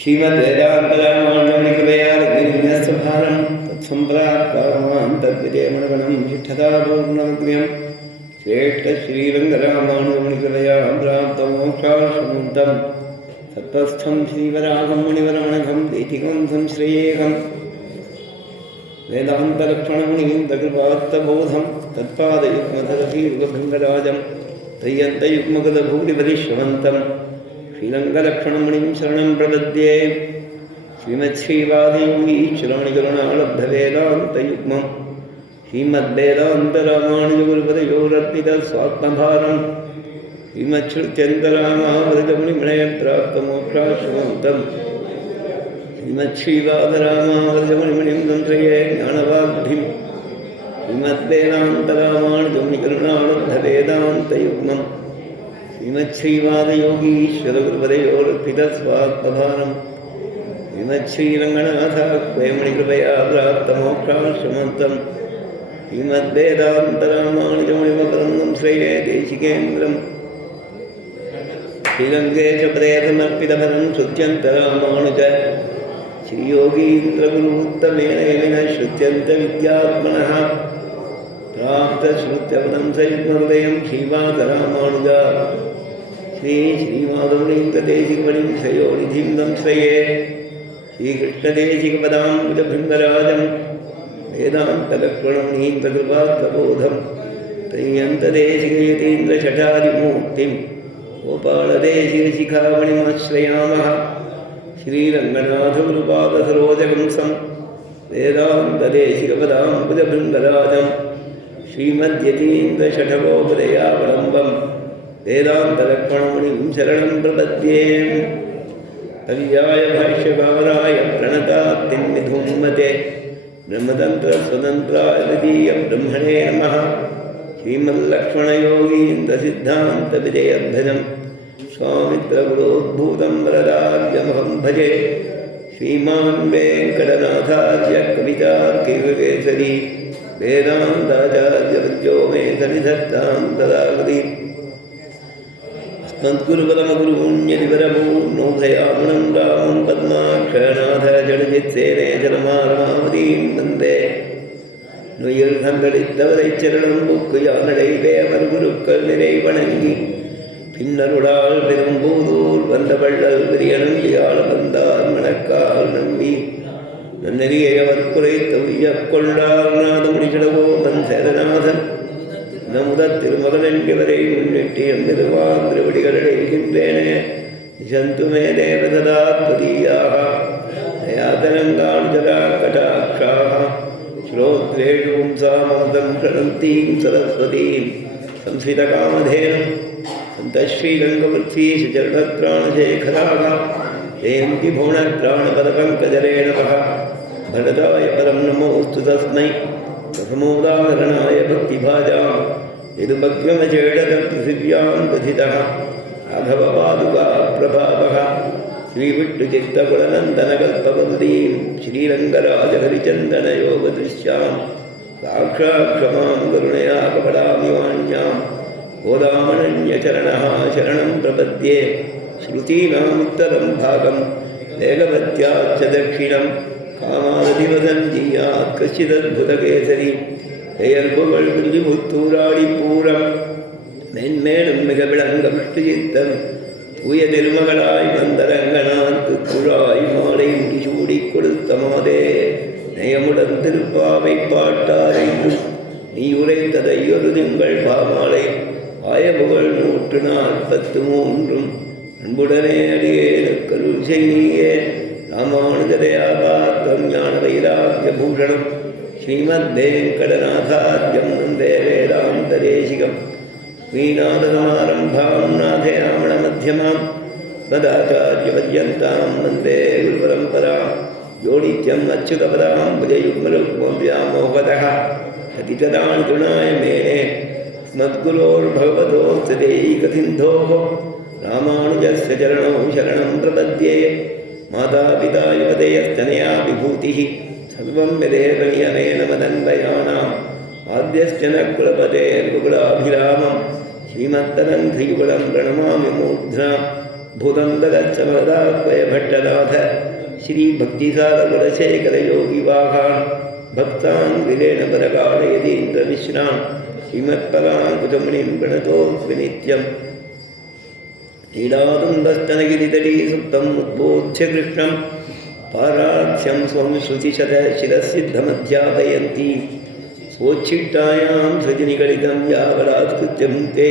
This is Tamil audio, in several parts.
श्रीमद्वेदान्तरामानुजमुनिकृपया तत्सम्प्राप्तावान् तद्विजयमणगणं शिष्ठतापूर्णमग्र्यं श्रेष्ठश्रीरङ्गरामानुजमुनिकृपया प्राप्तमोक्षाश्रमन्तं तत्त्वस्थं श्रीवराहं मुनिवरमणघं दैथिकं श्रेयेहं वेदान्तलक्ष्मणमुनिकृपात्तबोधं तत्पादयुग्मधरसीर्घभृङ्गराजं तय्यन्तयुग्मगदभूरिपरिश्रवन्तं श्रीरङ्गलक्ष्मणमुनिं शरणं प्रपद्ये। श्रीमच्छ्रीवादियोगीश्वराणिकरुणालब्धवेदान्तयुग्मं श्रीमद्वेदान्तरामानुजगुरुपदयोरर्पितस्वात्मभारं श्रीमच्छ्रुत्यन्तरामावृतमुनिमणयप्राप्तमोक्षाश्रमन्तं श्रीमच्छ्रीवादरामावृतमुनिमणिं संश्रये ज्ञानवाग्धिं श्रीमद्वेदान्तरामानुजमुनिकरुणालब्धवेदान्तयुग्मं श्रीमच्छ्रीवादयोगीश्वरगुरुपदयोरर्पितस्वात्मभारं श्रीमच्छ्रीरङ्गनाथाख्वयमुनिकृपया प्राप्तमोक्षाश्रमन्तं श्रीमद्वेदान्तरामानुजमुनिमपदं श्रेये देशिकेन्द्रं श्रीरङ्गेशपदेशमर्पितफलं श्रुत्यन्तरामानुज श्रीयोगीन्द्रगुरुत्तमेन यमिनः श्रुत्यन्तविद्यात्मनः प्राप्तश्रुत्यपदं सयुग्महृदयं श्रीवादरामानुजा श्रीमाधवनीन्द्रदेशिकमणिं श्रयोनिधिं श्रये श्रीकृष्णदेशिकपदाम्बुजभृङ्गराजं वेदान्तलक्ष्मणमुनीन्द्रकृपात्तबोधं त्रय्यन्तदेशिकयतीन्द्रशठादिमूर्तिं गोपालदेशिकशिखामणिमाश्रयामः श्रीरङ्गनाथगुरुपादसरोजहंसं वेदान्तदेशिकपदाम्बुजभृङ्गराजं श्रीमद्यतीन्द्रशठकोपदयावलम्बं वेदान्तलक्ष्मणमुनिं शरणं प्रपद्ये। पर्याय भाष्यकाराय प्रणतात्तिन्निधूमते ब्रह्मतन्त्रस्वतन्त्राय तदीयब्रह्मणे नमः। श्रीमल्लक्ष्मणयोगीन्द्रसिद्धान्तविजयध्वजं स्वामित्रगुरोद्भूतं वरदार्यमहं भजे। श्रीमान् वेङ्कटनाथार्य कवितार्किककेसरी वेदान्ताचार्यवर्यो मे सन्निधत्तां तदाकृति मद्गुरुपरमगुरूण्यदिवरपूर्णोदयामुनं रामं पद्माक्षनाथ जडजित्सेने जनमारमावतीं वन्दे நுயிர்கந்தளித்தவரைச்சரணம் புக்குயானடைவே அவர் குருக்கள் நிறை வணங்கி பின்னருளால் பெரும்பூதூர் வந்த வள்ளல் பெரியனம்பியால் வந்தார் மணக்கால் நம்பி நன்னெறியை அவர் குறைத்த உய்யக் கொண்டார் நாதமுடிகிடவோ தன் சேரநாதன் நமுதத் திருமகன் என்கிறவரை முன்னிட்டு எந்திருவான் திருவடிகளடைகின்றேனே நிசந்துமே தேவததாத்வதீயாக தயாதரங்காணுஜரா கடாட்சாக श्रोत्रेषु पुंसाममृतं प्रणन्तीं सरस्वतीं संस्थितकामधेनुं सन्तश्रीरङ्गवृत्तीशचरणत्राणशेखराः जयन्ति भुवनत्राणपदपङ्कजरेणवः भरताय परं नमोऽस्तु तस्मै प्रथमोदाहरणाय भक्तिभाजां यदुभग्नमचेडतपृथिव्यां दधितः राघवपादुका प्रभावः श्रीविष्णुचित्तकुलनन्दनकल्पवल्लीं श्रीरङ्गराजहरिचन्दनयोगदृश्यां साक्षाक्षमां करुणया कपडामि वाण्यां गोदामनन्यचरणः शरणं प्रपद्ये। श्रुतीनामुत्तरं भागं वेगवत्याच्च दक्षिणं कामादिवदञ्जीयात् कश्चिदद्भुतकेसरी பெயர்புகழ் புத்தூராடிப்பூரம் மென்மேலும் மிக விளங்க விஷ்ணுச்சித்தன் தூய திருமகளாய் வந்தரங்கனார்க்கு குழாய் மாலை முடிசூடி கொடுத்த மாதே நயமுடன் திருப்பாவை பாட்டாரையும் நீ உரைத்ததையொரு திங்கள் பாமாலை ஆயபுகழ் 143 அன்புடனே அடியேனுக்கருள் செய்யே. ராமானுஜதயாபாத்திரம் ஞான வைராக்கிய பூஷணம் ஸ்ரீமத்வேங்கடநாதார்யம் வந்தே வேதாந்ததேசிகம் வீணாதசமாரம்பாं நாதயாமணமध्यमां तदाचार्यपर्यन्तां वन्दे गुरुपरम्परां यो नित्यम् अच्युतपदाम्बुजयुग्मरुक्मव्यामोहतः पतितदानि गुणाय मेने अस्मद्गुरोर्भगवतोऽस्य दैकसिन्धोः रामानुजस्य चरणौ शरणं प्रपद्ये। मातापिता युवतयस्तनया विभूतिः सर्वं यदेव नियमेन मदन्वयानाम् आद्यश्च न कुलपतेर्कुलाभिरामं श्रीमत्तदङ्घ्रियुगलं प्रणमामि मूर्ध्ना भूतन्तरचमदाह्वयभट्टनाथ श्रीभक्तिसारकुलशेखरयोगिवाहान् भक्तान् विलेन परकालयतीन्द्रमिश्रान् श्रीमत्पराङ्कुजमुनिं प्रणतोऽस्मि नित्यम् लीलातुङ्गस्तनगिरितटी सुप्तम् उद्बोध्य कृष्णं पाराख्यं स्वं श्रुतिशतशिरःसिद्धमध्यापयन्ती स्वोच्छिष्टायां सृजनिगलितं यावदात्कृत्यं ते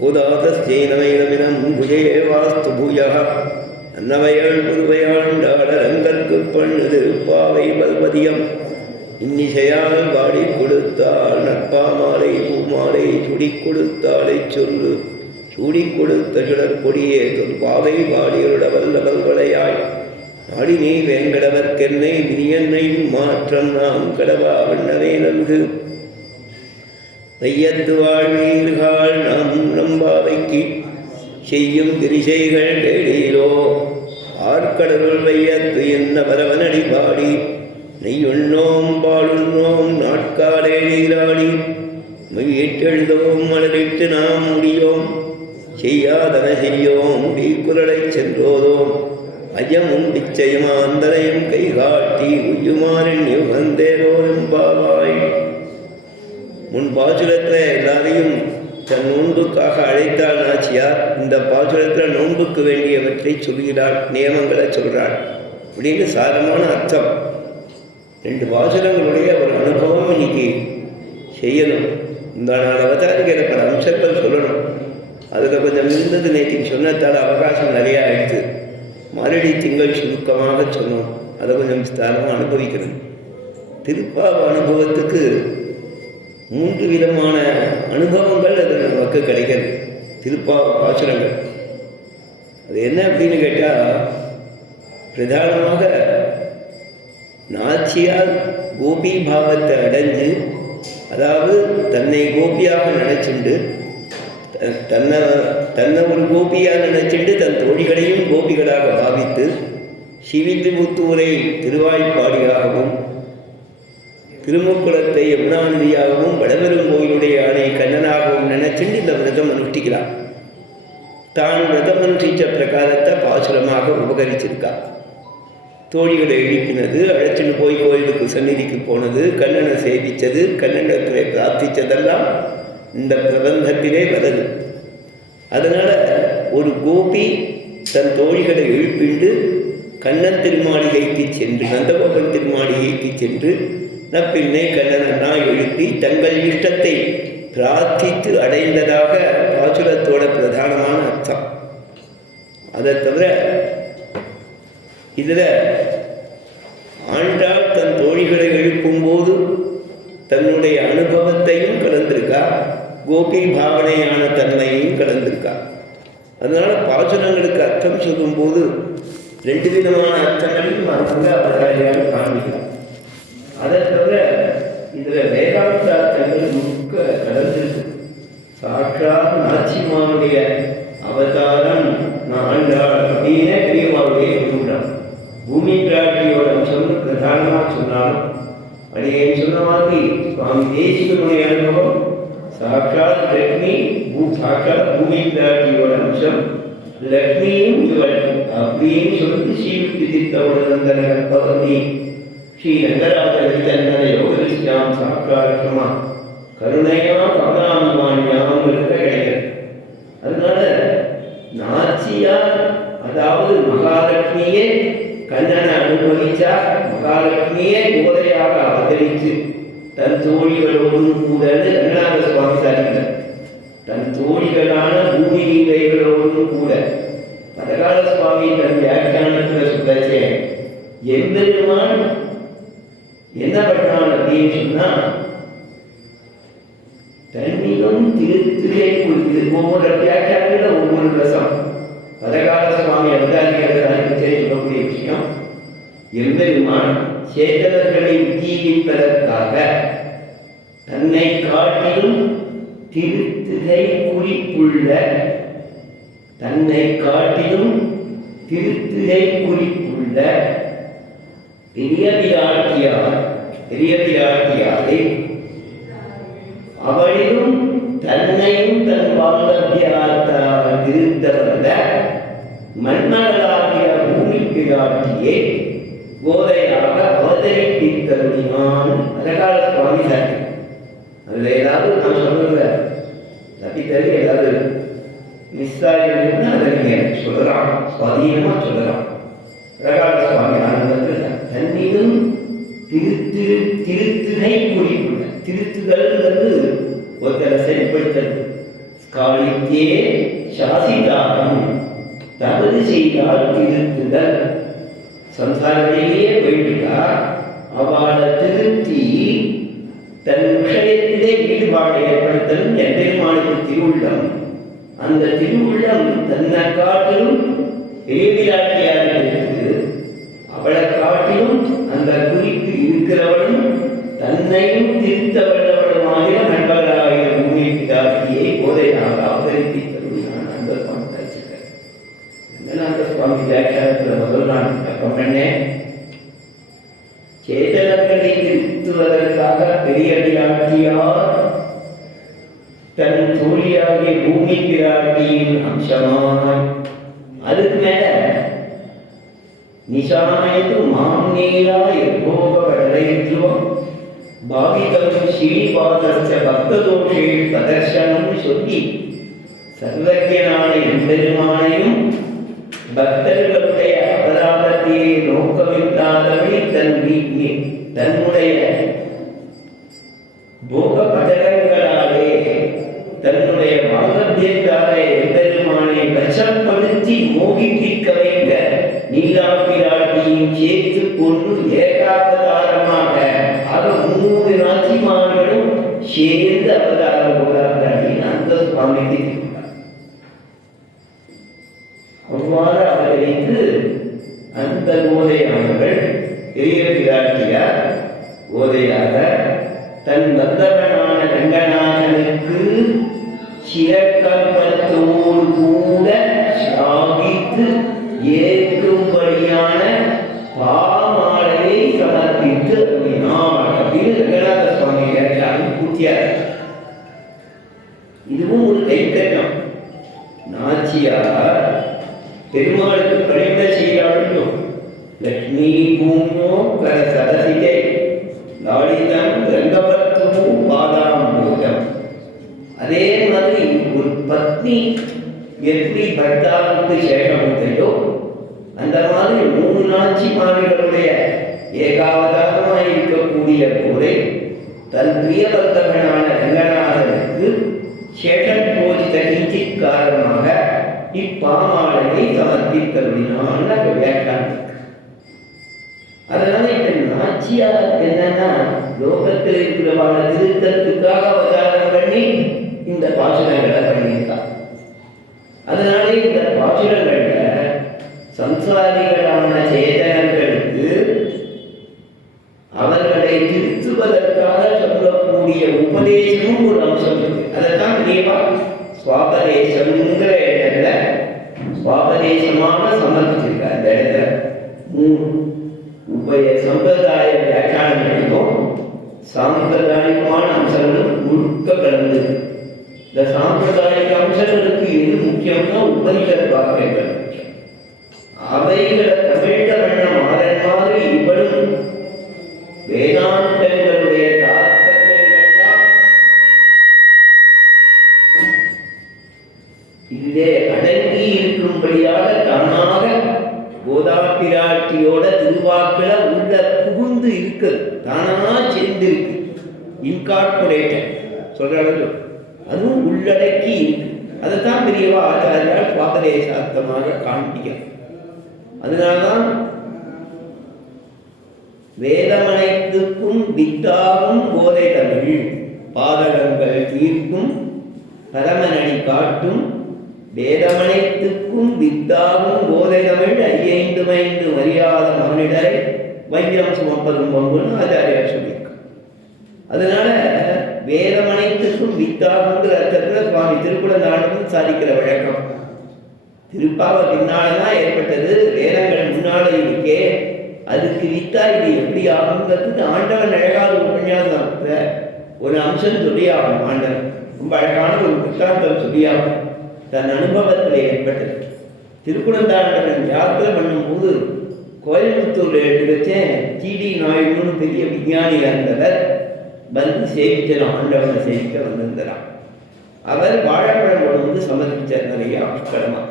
बोधातस्यैनमेनमिनं भुजे वास्तु भूयः अन्नवयल् पुरुवयाण्डाडरङ्गற்கு பண்ணு திருப்பாவை பல்வதியம் இன்னிசையால் வாடி கொடுத்தாள் நட்பாமாலை பூமாலை சுடி கொடுத்தாளை சொல்லு சூடி கொடுத்த சுடர் கொடியே தொல்பாவை பாடியருட வல்லவல்வளையாய் ஆடி நீ வேங்கடவர்க்கென்னை விரியன்னை மாற்றம் நாம் கடவா வண்ணமே நல்கு வையத்து வாழ்வீர்கள் நாம் நம்பாவைக்கு செய்யும் திரிசைகள் தேடிலோ ஆர்கடலுள் வையத்து என்ன பரவனடி பாடி நெய்யுண்ணோம் பாடுண்ணோம் நாட்காலே நீராடி மெய்யெட்டெழுதோம் மலரிட்டு நாம் முடியோம் செய்யாதன செய்யோம் குரலை சென்றோதோம் அயமும் பிச்சையும் அந்தரையும் கைகாட்டி உய்யுமாறின் யுகந்தேரோரும் பாவாய். முன் பாசுரத்தில் எல்லாரையும் தன் நோன்புக்காக அழைத்தாள் நாச்சியார். இந்த பாசுரத்தில் நோன்புக்கு வேண்டியவற்றை சொல்கிறாள், நியமங்களை சொல்கிறாள் அப்படின்னு சாரமான அர்த்தம். 2 பாசுரங்களுடைய ஒரு அனுபவம் இன்னைக்கு செய்யணும். இந்த நாள் அவதாரிக்கிற பல அம்சங்கள் சொல்லணும். அதில் கொஞ்சம் இருந்தது நேற்றுக்கு சொன்னதால் அவகாசம் நிறையா ஆயிடுச்சு. மறுபடி திங்கள் சுருக்கமாக சொன்னோம். அதை கொஞ்சம் விஸ்தாரமாக அனுபவிக்கணும். திருப்பாவ அனுபவத்துக்கு 3 விதமான அனுபவங்கள் அது நமக்கு கிடைக்கிறது. திருப்பாவ பாசுரங்கள் அது என்ன அப்படின்னு கேட்டால், பிரதானமாக நாச்சியார் கோபி பாவத்தை அடைஞ்சு, அதாவது தன்னை கோபியாக நினைச்சுண்டு, தன்னை ஒரு கோபியாக நினைச்சுண்டு தன் தோழிகளையும் கோபிகளாக பாவித்து ஸ்ரீவில்லிபுத்தூரை திருவாய்ப்பாடியாகவும் திருமுக்குளத்தை யமுனாநதியாகவும் வடபெரும் கோயிலுடைய யானை கண்ணனாகவும் நினைச்சுண்டு இந்த விரதம் அனுஷ்டிக்கிறார். தான் விரதம் அனுஷ்டித்த பிரகாரத்தை பாசுரமாக உபகரிச்சிருக்கார். தோழிகளை எழுப்பினது, அழைச்சிட்டு போய் கோயிலுக்கு சந்நிதிக்கு போனது, கண்ணனை சேவித்தது, கண்ணனத்தை பிரார்த்தித்ததெல்லாம் இந்த பிரபந்தத்திலே வருது. அதனால் ஒரு கோபி தன் தோழிகளை எழுப்பிண்டு கண்ணன் திருமாளிகைக்கு சென்று, நந்தகோபன் திருமாளிகைக்கு சென்று நப்பின்னை கண்ணனா எழுப்பி தங்கள் இஷ்டத்தை பிரார்த்தித்து அடைந்ததாக பாசுரத்தோட பிரதானமான அர்த்தம். அதை தவிர இதில் ஆண்டாள் தன் தோழிகளை எழுப்பும்போது தன்னுடைய அனுபவத்தையும் கலந்திருக்கா, கோபி பாவனையான தன்மையையும் கலந்திருக்கா. அதனால் பாசுரங்களுக்கு அர்த்தம் சொல்லும்போது 2 விதமான அர்த்தங்களையும் அவங்க அவர்களால் காண்பிக்கலாம். அதை தவிர இதில் வேதாந்த அர்த்தங்கள் முழுக்க கலந்திருக்கு. சாட்சாத் நாச்சிமாவுடைய அவதாரம் ஆண்டாள் அப்படின்னே பெரியவாவுடைய சொல்கிறான். பூமி பிராட்டியோட அம்சம்னு பிரதானமாக சொன்னாலும் அடியே சொன்ன மாதிரி சுவாமி தேசிகனுடைய அனுபவம் சாட்சாத் லக்ஷ்மி, சாட்சாத் பூமி பிராட்டியோட அம்சம், லக்ஷ்மியும் இவள் அப்படின்னு சொல்லி ஸ்ரீவிதித்தவுடன் கற்பவதி ஸ்ரீ ரங்கராஜ ஹரிச்சந்திர யோகரிஷ்யாம் சாட்சாட்சமா கருணையா கமலாமிமான்யாம் இருக்க கிடையாது. அதனால நாச்சியார், அதாவது மகாலட்சுமியே கண்ணனை அனுபவிச்சா, மகாலட்சுமியே கோதையாக அவதரித்து தன் தோழிகளோடும் கூட ரங்கநாத சுவாமி சாதிக்கிறார். தன் தோழிகளான பூமி லீலைகளோடும் கூட பரகால சுவாமி தன் வியாக்கியானத்தில் சொல்லச்சே எம்பெருமான் என்ன பண்ணான் அப்படின்னு சொன்னா, தன்னிலும் திருத்திரை கொடுத்து ஒவ்வொரு வியாக்கியானத்தில் ஒவ்வொரு ரசம் பரகால சுவாமி அவதாரிகளை சொல்லக்கூடிய விஷயம். எம்பெருமான் சேத்தனர்களை உஜ்ஜீவிப்பதற்காக தன்னை காட்டிலும் திருத்திரை குறிப்புள்ள, தன்னை காட்டிலும் திருத்திரை குறிப்புள்ள பெரிய பிராட்டியாரை அவளிலும் தன்னையும் தன் வாங்கபியாத்தால் திருத்த வந்த மன்மகளாகிய பூமி பிராட்டியே கோதையாக அவதரிப்பித்தருளினான். அதற்காக சுவாமி சார் அதில் ஏதாவது நான் சொல்லுங்க தப்பித்தறி ஏதாவது மிஸ் ஆகிருக்குன்னா அதை நீங்கள் சொல்லலாம், சுவாதீனமாக சொல்லலாம். பிரகார சுவாமி ஆனந்தத்தில் தன்னிலும் திருத்துகை குறிப்புள்ள திருத்துதல்ங்கிறது ஒருத்தரை செயல்படுத்தல். காலித்தே சாசிதாரம் தவறு செய்தால் திருத்துதல். சம்சாரத்திலேயே போயிட்டுக்கா அவளை திருத்தி தன் விஷயத்திலே ஈடுபாடு ஏற்படுத்தல் எம்பெருமானுக்கு திருவுள்ளம். அந்த திருவுள்ளம் தன்னை காட்டிலும் எளிமையாக்கியாக இருக்குது. அவளை காட்டிலும் அந்த குறிப்பு இருக்கிறவளும் தன்னையும் திருத்த வல்லவளுமாக நண்பர்களாகிய பூமி பிதாசியை போதையாக அவதரிப்பித்தருளினான். அந்த சுவாமி தரிச்சிருக்கார். அந்த சுவாமி வியாக்கியானத்தில் முதல் நான் விளக்கம் பண்ணேன். சேதனங்களை திருத்துவதற்காக பெரிய பிராட்டியார் தன் தோழியாகிய பூமி பிராட்டியின் அம்சமாய் அதுக்கு மேல நிசாமயத்து மாம்நீரா யற்போகவடலைத்வம் பாவிதம் ஸ்ரீபாதஸ்ய பக்ததோஷே பிரதர்சனம் சொல்லி சர்வஜனான எம்பெருமானையும் பக்தர்களுடைய அபராதத்தையே நோக்கமில்லாதபடி தன்னுடைய போக பதகங்களாலே தன்னுடைய வாங்கத்தியத்தாலே எம்பெருமானை வசப்படுத்தி மோகிப்பிக்க வைக்க நீலா பிராட்டியும் சேர்த்து கொண்டு ஏகாவதாரமாக ஆக 3 நாச்சிமார்களும் சேர்ந்து அவதாரம் போகிறார்கள். அந்த சுவாமிக்கு அவ்வாறு அவர்களுக்கு அந்த கோதையானவர்கள் பெரிய பிராட்டியார் கோதையாக தன் வந்தவனான ரங்கநாதனுக்கு சிறக்கல்பத்தோடு கூட சாகித்து ஏற்கும்படியான பாமாலையை சமர்ப்பித்து அப்படின்னு ரங்கநாத சுவாமி கேட்டாலும் கூட்டியார். இதுவும் ஒரு கைத்தட்டம். நாச்சியார் பெருமாளுக்கு பணிந்த செய்தாலும் லட்சுமி பூமியோ கர சதசிதை லாலிதம் ரங்கபத்து பாதாம்பூதம். அதே மாதிரி ஒரு பத்னி எப்படி பர்த்தாவுக்கு சேஷமுத்தையோ அந்த மாதிரி 3 நாச்சிமார்களுடைய ஏகாவதாரமாக இருக்கக்கூடிய போதே தன் பிரியபர்த்தகனான ரங்கநாதனுக்கு சேஷன் போதித்த கிஞ்சித் காரணமாக இப்பாமாலையை சமர்ப்பித்தருளினான் வியாக்கியானம். அதனால இப்ப நாச்சியார் என்னன்னா லோகத்தில் இருக்கிறவான திருத்தத்துக்காக அவதாரம் பண்ணி இந்த பாசுரங்களை பண்ணியிருக்கா. அதனால இந்த பாசுரங்கள்ல சம்சாரிகளான சேதனர்களுக்கு அவர்களை திருத்துவதற்காக சொல்லக்கூடிய உபதேசமும் ஒரு அம்சம் இருக்கு. அதைத்தான் பெரியவா சுவாபதேசம்ங்கிற இடத்துல சுவாபதேசமாக சமர்ப்பிச்சிருக்க. அந்த இடத்துல 3 சம்பிரதாய வியாக்கியானம் பண்ணிக்கும் சாம்பிரதாயிகமான அம்சங்களும் முழுக்க கலந்து. இந்த சாம்பிரதாயிக அம்சங்களுக்கு எது முக்கியம்னா உபனிஷத் வாக்கியங்கள் முக்கியம். அவைகளை தமிழ்ல பண்ண மாதன் மாதிரி இவளும் வேதாந்தங்களுடைய தாத்பரியங்கள்லாம் இதிலே அடங்கி இருக்கும்படியாக தானாக கோதா பிராட்டியோட திருவாக்குல உள்ள புகுந்து இருக்கு, தானா சேர்ந்து இருக்கு. இன்கார்பரேட்டட் சொல்றாங்க, அதுவும் உள்ளடக்கி இருக்கு. அதைத்தான் பெரியவா ஆச்சாரியால் சுவாபதேசார்த்தமாக காண்பிக்கிறார். அதனால்தான் வேதமனைத்துக்கும் வித்தாகும் போதை தமிழ் பாதகங்கள் தீர்க்கும் பரமனடி காட்டும் வேதமனைத்துக்கும் வித்தாகும் போதை தமிழ் 5 மரியாத மகனிடரை வைத்தியம் சுமப்பதும் பங்குன்னு ஆச்சாரியார் சொல்லியிருக்கார். அதனால வேதமனைத்துக்கும் வித்தாகுங்கிற அர்த்தத்தில் சுவாமி திருக்குடந்தாண்டகம் சாதிக்கிற வழக்கம். திருப்பாவை பின்னால்தான் ஏற்பட்டது, வேதங்கள் முன்னாலே இருக்கே, அதுக்கு வித்தா இது எப்படி ஆகுங்கிறதுக்கு ஆண்டவன் அழகாத உபன்யாசத்தை ஒரு அம்சம் சொல்லியாகும். ஆண்டவன் ரொம்ப அழகான ஒரு புத்தாந்தம் சொல்லியாகும். தன் அனுபவத்தில் ஏற்பட்டது. திருக்குழந்தாண்டவன் யாத்திரை பண்ணும்போது கோயம்புத்தூரில் எடுத்து வச்சேன் டிடி நாயுடுன்னு பெரிய விஞ்ஞானியாக இருந்தவர் வந்து சேவிக்கலாம், ஆண்டவனை சேவிக்க வந்திருந்தாராம். அவர் வாழைப்பழம் கொண்டு வந்து சமர்ப்பிச்சார் நிறைய புஷ்கரமாக.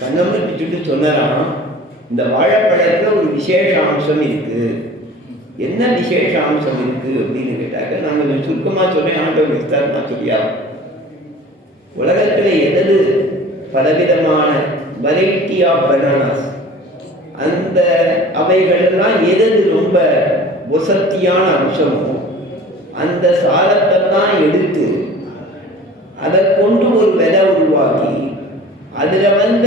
கண்ணம்னு பிச்சுட்டு சொன்னாராம், இந்த வாழைப்பழத்தில் ஒரு விசேஷ அம்சம் இருக்குது. என்ன விசேஷ அம்சம் இருக்குது அப்படின்னு கேட்டாக்க, நாங்கள் சுருக்கமாக சொன்னேன், ஆண்டவன் விஸ்தாரமாக சொல்லியா. உலகத்தில் எது பலவிதமான வெரைட்டி ஆஃப் பனானாஸ், அந்த அவைகள்லாம் எது ரொம்ப வசத்தியான அம்சமோ அந்த சாரத்தை தான் எடுத்து அதை கொண்டு ஒரு விதை உருவாக்கி அதில் வந்த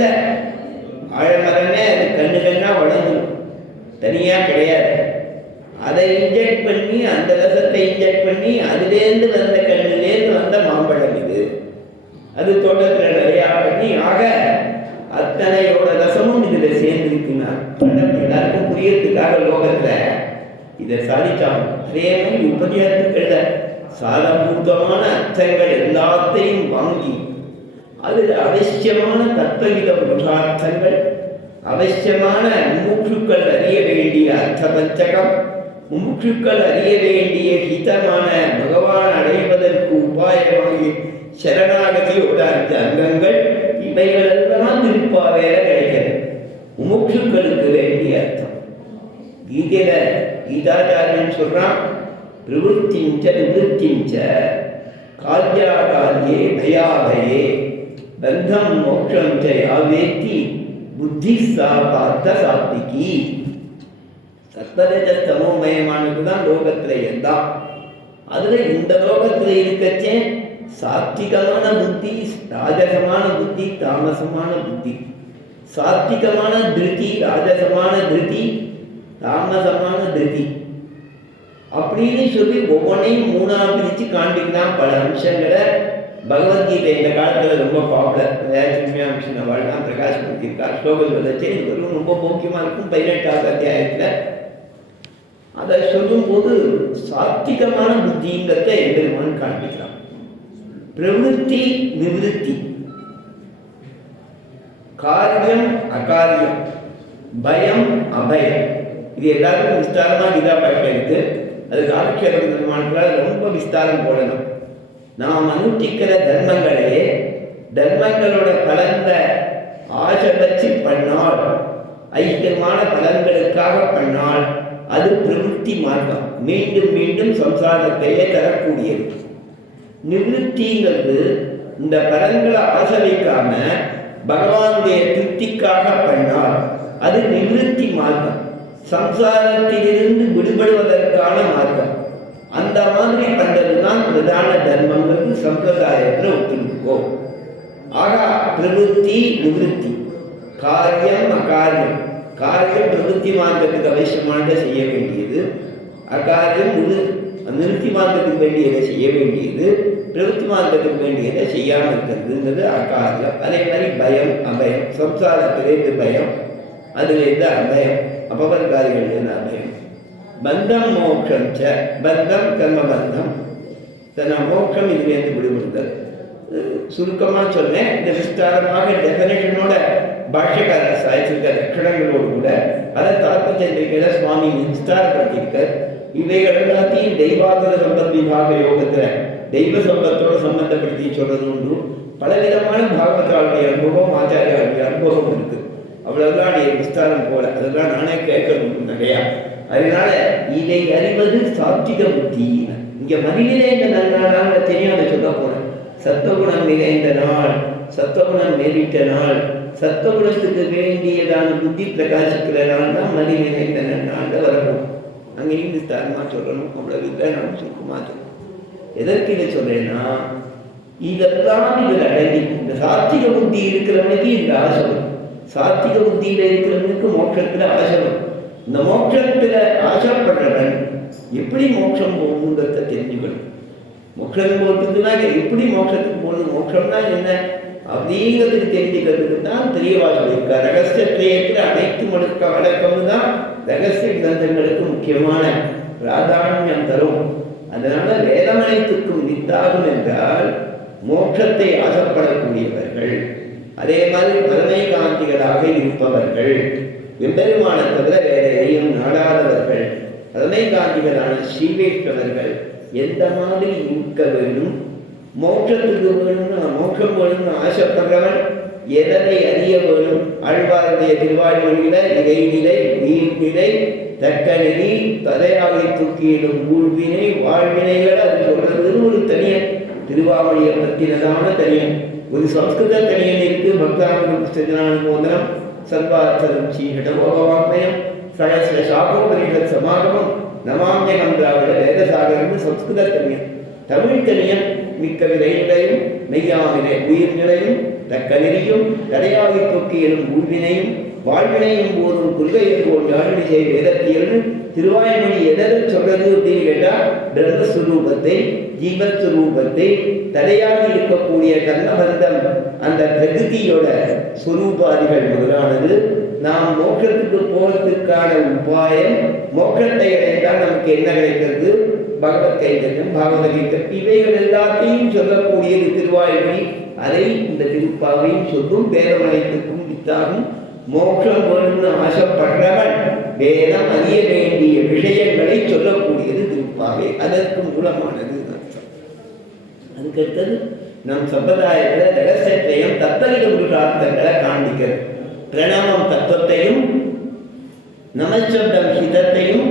ஆழமரமே அது கண்ணுகள்னா வளர்ந்துடும், தனியாக கிடையாது. அதை இன்ஜெக்ட் பண்ணி அந்த ரசத்தை இன்ஜெக்ட் பண்ணி அதுலேருந்து வந்த கண்ணுலேருந்து வந்த மாம்பழம் இது. அது தோட்டத்தில் நிறையா பண்ணி ஆக அத்தனையோட ரசமும் இதில் சேர்ந்துருக்குன்னா எல்லாருக்கும் புரியறதுக்காக லோகத்தில் இதை சாதிச்சாங்க. அதே மாதிரி உபதேசத்துக்கள சாதபூதமான அர்த்தங்கள் எல்லாத்தையும் வாங்கி அதில் அவசியமான தத்துவ புருஷார்த்தங்கள், அவசியமான முமுட்சுக்கள் அறிய வேண்டிய அர்த்த பஞ்சகம், முமுட்சுக்கள் அறிய வேண்டிய ஹிதமான பகவான் அடைவதற்கு உபாயமாகி சரணாகதியோட அந்த அங்கங்கள், இவைகளெல்லாம் திருப்பாவேல கிடைக்கிறது. முமுட்சுக்களுக்கு வேண்டிய அர்த்தம் கீதையில கீதாச்சாரியன் சொல்றான், பிரவருத்திஞ்ச நிவృத்திஞ்ச கால்யா கால்யே பயாபயே பந்தம் மோட்சம் ச யாவேத்தி புத்தி சா பார்த்த சாத்விகி. சத்வரஜஸ்தமோமயமானது தான் லோகத்தில் எல்லாம். அதுல இந்த லோகத்தில் இருக்கச்சே சாத்விகமான புத்தி, ராஜசமான புத்தி, தாமசமான புத்தி. சாத்விகமான திருதி, ராஜசமான திருதி, தாமசமான திருதி அப்படின்னு சொல்லி ஒவ்வொன்றையும் மூணா பிரித்து காண்பிக்கலாம். பல அம்சங்களை பகவத்கீதை இந்த காலத்தில் ரொம்ப பாப்புலர். மிஷன் அவார்ட்லாம் பிரகாசப்படுத்தியிருக்கார். ஸ்லோகங்கள் வச்சு இது வரும் ரொம்ப முக்கியமாக இருக்கும். 18வது அத்தியாயத்தில் அதை சொல்லும்போது சாத்விகமான புத்திங்கிறத எம்பெருமான் காண்பிக்கலாம். பிரவருத்தி நிவృத்தி, காரியம் அகாரியம், பயம் அபயம், இது எல்லாத்துக்கும் விஸ்தாரமாக கீதா பாஷை இருக்கு. அதுக்கு ஆட்சேபம் ரொம்ப விஸ்தாரம் போடணும். நாம் அனுஷ்டிக்கிற தர்மங்களே தர்மங்களோட பலன்க ஆசை வச்சு பண்ணால், ஐக்கியமான பலன்களுக்காக பண்ணால் அது பிரவருத்தி மார்க்கம், மீண்டும் மீண்டும் சம்சாரத்தையே தரக்கூடியது. நிவృத்திங்கிறது இந்த பலன்களை ஆசை வைக்காம பகவானுடைய திருப்திக்காக பண்ணால் அது நிவృத்தி மார்க்கம், சம்சாரத்திலிருந்து விடுபடுவதற்கான மார்க்கம். அந்த மாதிரி பண்றதுதான் பிரதான தர்மங்கிறது சம்பிரதாயத்தில் ஒத்துருக்கோம். ஆக பிரவருத்தி நிவృத்தி, காரியம் அகாரியம். காரியம் பிரவருத்தி மார்க்கத்துக்கு அவசியமானதை செய்ய வேண்டியது, அகாரியம் நிவృத்தி மார்க்கத்துக்கு வேண்டியதை செய்ய வேண்டியது, பிரவருத்தி மார்க்கத்துக்கு வேண்டியதை செய்யாமல் இருக்கிறதுங்கிறது அகாரியம். அதே மாதிரி பயம் அபயம், சம்சாரத்திலேருந்து பயம், அதுலேருந்து அபயம், அபவர்காரிகள்லேருந்து அபயம். பந்தம் மோட்சம் ச, பந்தம் கர்மபந்தம், மோட்சம் இதுலேருந்து விடுபடுதல். சுருக்கமாக சொன்னேன். இந்த விஸ்தாரமாக டெஃபினேஷனோட பாஷ்யக்காரர் சாய்ச்சிருக்க லட்சணங்களோடு கூட அதை தாத்பச்சந்திரிக்கையில சுவாமி விஸ்தாரப்படுத்தியிருக்கார். இவைகள் எல்லாத்தையும் தெய்வாதர சம்பத் விபாக யோகத்தில் தெய்வ சம்பத்தோடு சம்பந்தப்படுத்தி சொல்றது உண்டு. பலவிதமான பாகவதாளுடைய அனுபவம், ஆச்சாரியாளுடைய அனுபவம் இருக்கு. அவ்வளவுதான் விஸ்தாரம் போல, அதெல்லாம் நானே கேட்கணும் நிறையா. அதனால இதை அறிவது சாத்விக புத்தி. இங்க மதிநிலைந்த நன்னாளாங்க தெரியாத சொல்ல போனேன். சத்துவகுணம் நிறைந்த நாள், சத்துவகுணம் நேரிட்ட நாள், சத்துவகுணத்துக்கு வேண்டியதான புத்தி பிரகாசிக்கிற நாள் தான் மதி நிறைந்த நன்னாள் வரணும். அங்கேயும் விஸ்தாரமாக சொல்லணும். அவ்வளவு இல்லை, நான் சுருக்கமாக சொல்லணும். எதற்கு இதை சொல்றேன்னா, இதெல்லாம் இதில் அடங்கி இந்த சாத்விக புத்தி இருக்கிறவனுக்கு இந்த ஆசை வரும். சாத்விக புத்தியில இருக்கிறவனுக்கு மோட்சத்துல ஆசை வரும். இந்த மோட்சத்துல ஆசைப்படுறவன் எப்படி மோட்சம் போகணுங்கிறத தெரிஞ்சுக்கணும். மோட்சம் போகிறதுக்குன்னா எப்படி மோட்சத்துக்கு போகணும், மோட்சம்னா என்ன அப்படிங்கிறதுக்கு தெரிஞ்சுக்கிறதுக்கு தான் தெரியவா சொல்லியிருக்கா. ரகசியத்திரயத்தில் அனைத்து அடக்கம்னு தான் ரகசிய கிரந்தங்களுக்கு முக்கியமான பிராதானியம் தரும். அதனால வேதமனைத்துக்கும் வித்தாகும் என்றால் மோட்சத்தை ஆசைப்படக்கூடியவர்கள், அதே மாதிரி பரமை காந்திகளாக இருப்பவர்கள், எம்பெருமான தவிர வேற எதையும் நாடாதவர்கள், பரமை காந்திகளான ஸ்ரீவேஷ்வரர்கள் எந்த மாதிரி இருக்க வேண்டும், மோட்சத்துக்கு வேணும்னு மோட்சம் வேணும்னு ஆசைப்படுறவன் எதனை அறிய வேணும். ஆழ்வாருடைய திருவாய்மொழியில இறைநிலை, நீர்நிலை, தக்க நெறி, ததையாவை தூக்கியிடும் ஊழ்வினை, வாழ்வினைகள் அது சொல்றதுன்னு ஒரு தனியன். திருவாமொழியை பற்றினதான தனியன். ஒரு சம்ஸ்கிருத தனியன் இருக்கு, பக்தாங்க புஸ்தகனானுமோதனம், சர்வார்த்தம் ஸ்ரீஹடவோபவாங்கயம், சகசிர சாகோபரிஷத் சமாகமம், நமாமியகம் திராவிட வேதசாகரம்னு சம்ஸ்கிருத தனியன். தமிழ் தனியன் மிக்க விரைநிலையும் மெய்யாமினை உயிர் நிலையும் தக்க நெறியும் தடையாவை தூக்கியலும் ஊழ்வினையும் வாழ்வினையும் போதும் கொள்கையில் போல் யாழிசை வேதத்தியல்னு திருவாய்மொழி எதை சொல்றது அப்படின்னு கேட்டால் பிரம்மஸ்வரூபத்தை, ஜீவஸ்வரூபத்தை, தடையாகி இருக்கக்கூடிய கர்ணபந்தம் அந்த பிரகிருதியோட ஸ்வரூபாதிகள் முதலானது, நாம் மோட்சத்துக்கு போவதற்கான உபாயம், மோட்சத்தை அடைந்தால் நமக்கு என்ன கிடைக்கிறது, பகவத் கைங்கரியம், பாகவத கீதம், இவைகள் எல்லாத்தையும் சொல்லக்கூடியது திருவாய்மொழி. அதை இந்த திருப்பாவையும் சொல்லும். வேதமனைத்துக்கும் வித்தாகும். மோட்சம் வேணும்னு ஆசைப்படுறவன் வேதம் அறிய வேண்டிய விஷயங்களை சொல்லக்கூடியது திருப்பாவை. அதற்கு மூலமானது அர்த்தம். அதுக்கடுத்தது நம் சம்பிரதாயத்தில் ரகசியத்தையும் தத்தலிக புருஷார்த்தங்களை காண்பிக்கிறது. பிரணவம் தத்துவத்தையும், நமச்சப்தம் ஹிதத்தையும்,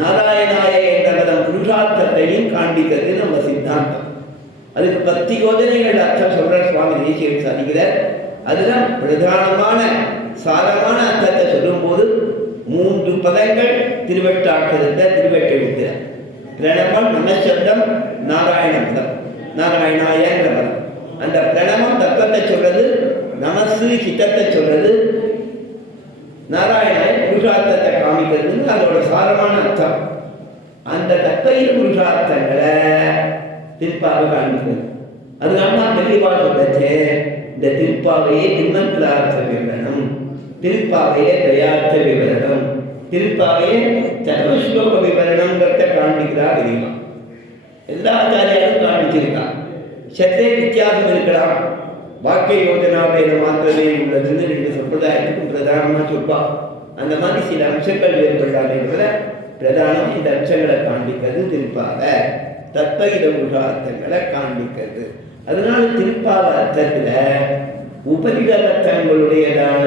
நாராயணாய என்றவதம் புருஷார்த்தத்தையும் காண்பிக்கிறது நம்ம சித்தாந்தம். அதுக்கு 10 யோஜனைகள் அர்த்தம் சொல்ற சுவாமி தேசிகன் சாதிக்கிறார். அதுல பிரதானமான சாரமான அர்த்தத்தை சொல்லும் போது 3 பதங்கள் திருவெட்டாட்சரத்தை திருவெட்டெழுக்கிறார். பிரணவம், நமச்சப்தம், நாராயண பதம், நாராயணாயன்ற பதம். அந்த பிரணவம் தத்துவத்தை சொல்றது, நமசு ஹிதத்தை சொல்றது, நாராயணாய புருஷார்த்தத்தை காமிக்கிறதுன்னு அதோட சாரமான அர்த்தம். அந்த தத்துவ புருஷார்த்தங்களை திருப்பாவை காண்பிக்கிறது. அதனால நான் தெளிவாக சொல்றே, இந்த திருப்பாவையே திருமந்திரார்த்த விவரணம், திருப்பாவையே தயார்த்த விவரணம், திருப்பாவையே சர்வஸ்லோக விவரணங்கிறத காண்பிக்கிறார். தெரியுமா? எல்லா ஆச்சாரியாரும் காண்பிச்சிருக்கா. சற்றே வித்தியாசம் இருக்கலாம். வாக்கிய யோஜனாவேத மாத்திரமே உள்ளதுன்னு 2 சம்பிரதாயத்துக்கும் பிரதானமாக சொல்வா. அந்த மாதிரி சில அம்சங்கள் வேறுபடாமே தவிர பிரதானம் இந்த அம்சங்களை காண்பிக்கிறது திருப்பாவை. தத்வகித புருஷார்த்தங்களை காண்பிக்கிறது. அதனால திருப்பாவ அர்த்தத்துல உபரிடலத்தங்களுடையதான